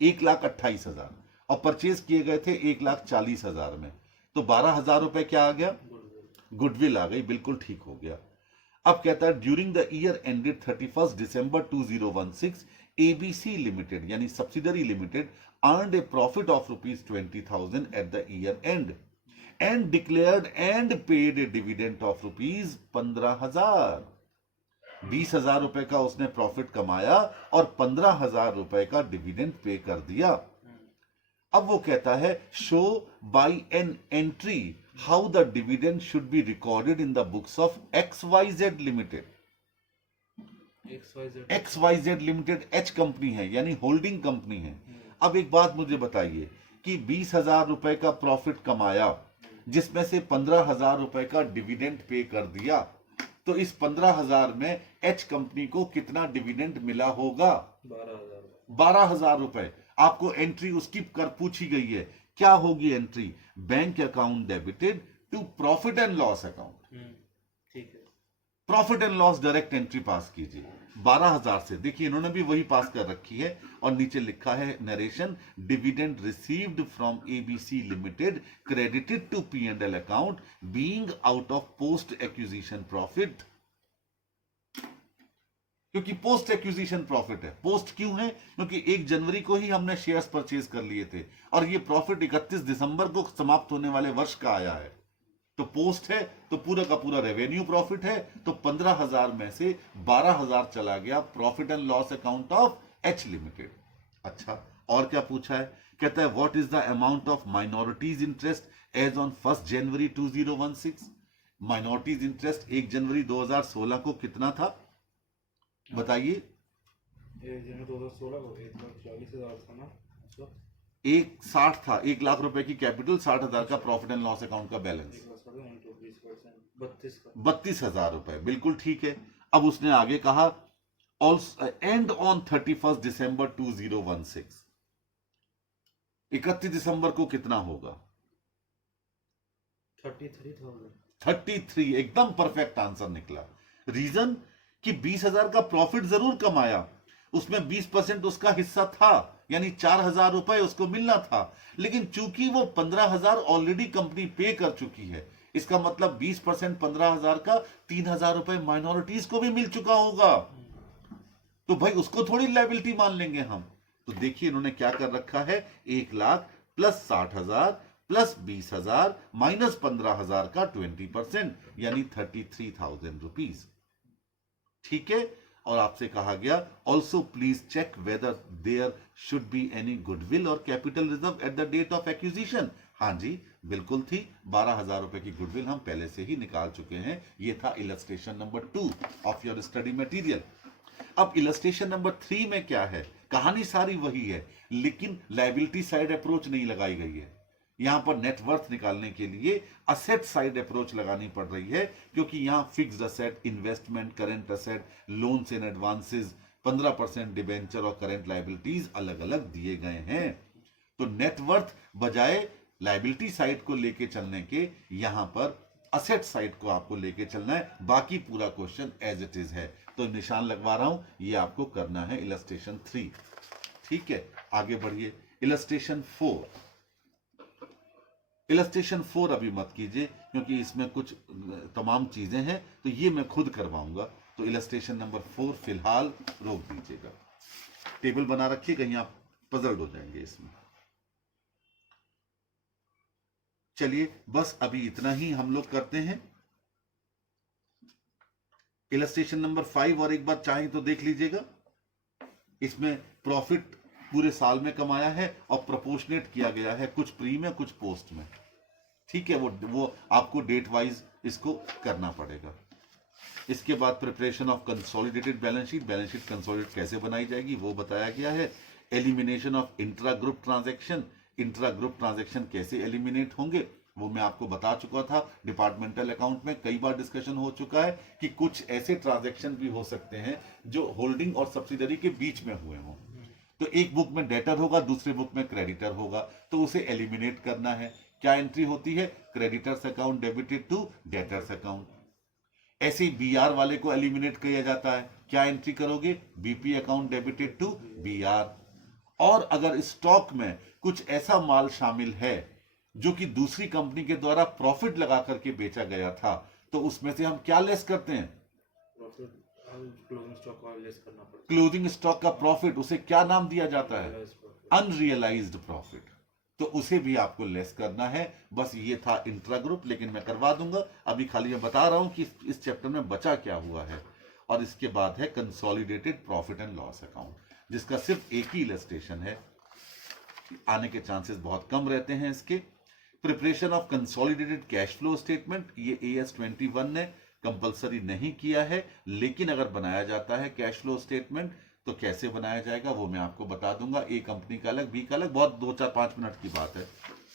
1,28,000, और परचेज किए गए थे 1,40,000 में, तो 12,000 रुपए क्या आ गया? गुडविल आ गई, बिल्कुल ठीक हो गया। अब कहता है during the year ended 31 December 2016 ABC limited यानी subsidiary limited earned a profit of ₹20,000 at the year end and declared and paid a dividend of ₹15,000। 20,000 रुपए का उसने प्रॉफिट कमाया और 15,000 रुपए का डिविडेंड पे कर दिया। अब वो कहता है show by an entry how the dividend should be recorded in the books of XYZ limited. XYZ limited H company है, यानी होल्डिंग कंपनी है। अब एक बात मुझे बताइए कि 20,000 रुपए का प्रॉफिट कमाया, जिसमें से 15,000 रुपए का डिविडेंड पे कर दिया, तो इस 15,000 में एच कंपनी को कितना डिविडेंड मिला होगा? 12,000 रुपए। आपको एंट्री उसकी कर पूछी गई है, क्या होगी entry? Bank account debited to profit and loss account, ठीक है। Profit and loss direct entry pass कीजिए 12,000 से। देखिए इन्होंने भी वही पास कर रखी है, और नीचे लिखा है narration dividend received from ABC limited credited to P&L account being out of post acquisition profit. क्योंकि पोस्ट एक्विजिशन प्रॉफिट है। पोस्ट क्यों है? क्योंकि 1 जनवरी को ही हमने शेयर्स परचेज कर लिए थे, और ये प्रॉफिट 31 दिसंबर को समाप्त होने वाले वर्ष का आया है, तो पोस्ट है, तो पूरा का पूरा रेवेन्यू प्रॉफिट है। तो 15,000 में से 12,000 चला गया profit and loss account of H limited. अच्छा, और क्या पूछा है? कहता है what is the amount of minorities interest as on 1 January 2016। Minorities interest 1 जनवरी 2016 को कितना था बताइए? 2016 को 1,40,000 था ना, 1,60 था, 1 लाख रुपए की कैपिटल, 60,000 का प्रॉफिट एंड लॉस अकाउंट का बैलेंस, 32,000 रुपए, बिल्कुल ठीक है। अब उसने आगे कहा एंड ऑन 31 दिसंबर 2016, 31 दिसंबर को कितना होगा? 33, एकदम परफेक्ट आंसर निकला। रीजन कि 20,000 का प्रॉफिट जरूर कमाया, उसमें 20% उसका हिस्सा था, यानी 4,000 रुपए उसको मिलना था, लेकिन चूंकि वो 15,000 ऑलरेडी कंपनी पे कर चुकी है, इसका मतलब 20% 15,000 का 3,000 रुपए माइनॉरिटीज को भी मिल चुका होगा, तो भाई उसको थोड़ी लायबिलिटी मान लेंगे हम। तो देखिए इन्होंने क्या कर रखा है, 1 लाख प्लस 60,000 प्लस 20,000 माइनस 15,000 का 20%, यानी 33,000 रुपीज, ठीक है। और आपसे कहा गया also please check whether there should be any goodwill और capital reserve at the date of acquisition. हाँ जी, बिल्कुल थी, 12,000 रुपए की गुडविल हम पहले से ही निकाल चुके हैं। ये था illustration number 2 of your study material. अब इलस्ट्रेशन नंबर 3 में क्या है? कहानी सारी वही है, लेकिन लायबिलिटी साइड अप्रोच नहीं लगाई गई है। यहां पर नेटवर्थ निकालने के लिए असेट साइड अप्रोच लगानी पड़ रही है, क्योंकि यहां fixed asset, investment, current asset, loans and advances, 15% debenture और करंट लायबिलिटीज अलग अलग दिए गए हैं। तो नेटवर्थ बजाय लायबिलिटी साइड को लेके चलने के, यहां पर असेट साइड को आपको लेके चलना है। बाकी पूरा क्वेश्चन एज इट इज है, तो निशान लगवा रहा हूं, ये आपको करना है इलस्ट्रेशन 3, ठीक है। आगे बढ़िए। इलस्ट्रेशन 4, इलस्ट्रेशन 4 अभी मत कीजिए क्योंकि इसमें कुछ तमाम चीजें हैं तो ये मैं खुद करवाऊंगा। तो इलस्ट्रेशन नंबर 4 फिलहाल रोक दीजिएगा। टेबल बना रखिए, कहीं आप पजल्ड हो जाएंगे इसमें। चलिए बस अभी इतना ही हम लोग करते हैं। इलस्ट्रेशन नंबर 5 और एक बार चाहें तो देख लीजिएगा। इसमें प्रॉफिट पूरे साल में कमाया है और प्रोपोर्शनेट किया गया है, कुछ प्री में कुछ पोस्ट में। ठीक है, वो आपको डेट वाइज इसको करना पड़ेगा। इसके बाद preparation of consolidated balance sheet, balance sheet consolidate कैसे बनाई जाएगी वो बताया गया है। Elimination of intra group transaction, intra group transaction कैसे एलिमिनेट होंगे वो मैं आपको बता चुका था। डिपार्टमेंटल अकाउंट में कई बार डिस्कशन हो चुका है कि कुछ ऐसे ट्रांजैक्शन भी हो सकते हैं जो होल्डिंग और सब्सिडरी के बीच में हुए हों। तो एक बुक में डेटर होगा, दूसरे बुक में क्रेडिटर होगा, तो उसे एलिमिनेट करना है। क्या एंट्री होती है? Creditors account debited to debtors account. ऐसे ही बीआर वाले को एलिमिनेट किया जाता है। क्या एंट्री करोगे? BP account debited to BR. और अगर स्टॉक में कुछ ऐसा माल शामिल है जो कि दूसरी कंपनी के द्वारा प्रॉफिट लगा करके बेचा गया था, तो उसमें से हम क्या लेस करते हैं? क्लोजिंग स्टॉक का लेस करना पड़ता क्लोजिंग स्टॉक का प्रॉफिट, उसे क्या नाम दिया जाता है? है। Unrealised profit. तो उसे भी आपको लेस करना है। बस ये था इंट्रा ग्रुप, लेकिन मैं करवा दूंगा। अभी खाली मैं बता रहा हूं कि इस चैप्टर में बचा क्या हुआ है। और इसके बाद है consolidated profit and loss account, जिसका सिर्फ एक ही इलस्ट्रेशन है, आने के चांसेस बहुत कम रहते हैं इसके। Preparation of consolidated cash flow statement, ये AS 21 ने कंपलसरी नहीं किया है, लेकिन अगर बनाया जाता है कैश फ्लो स्टेटमेंट तो कैसे बनाया जाएगा वो मैं आपको बता दूंगा। ए कंपनी का अलग, बी का अलग, बहुत 2-4-5 मिनट की बात है।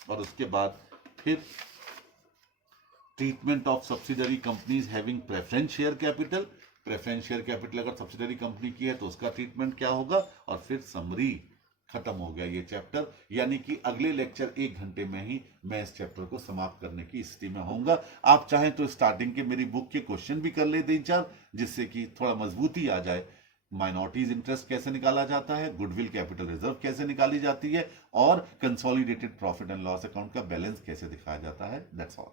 और उसके बाद फिर treatment of subsidiary companies having preference share capital, preference share capital अगर सब्सिडरी कंपनी की है तो उसका ट्रीटमेंट क्या होगा। और फिर समरी, खत्म हो गया ये चैप्टर। यानी कि अगले लेक्चर 1 घंटे में ही मैं इस चैप्टर को समाप्त करने की स्थिति में होऊंगा। आप चाहें तो स्टार्टिंग के मेरी बुक के क्वेश्चन भी कर ले 3-4, जिससे कि थोड़ा मजबूती आ जाए। माइनॉरिटीज इंटरेस्ट कैसे निकाला जाता है, गुडविल कैपिटल रिजर्व कैसे निकाली जाती है, और consolidated profit and loss account का बैलेंस कैसे दिखाया जाता है। That's all.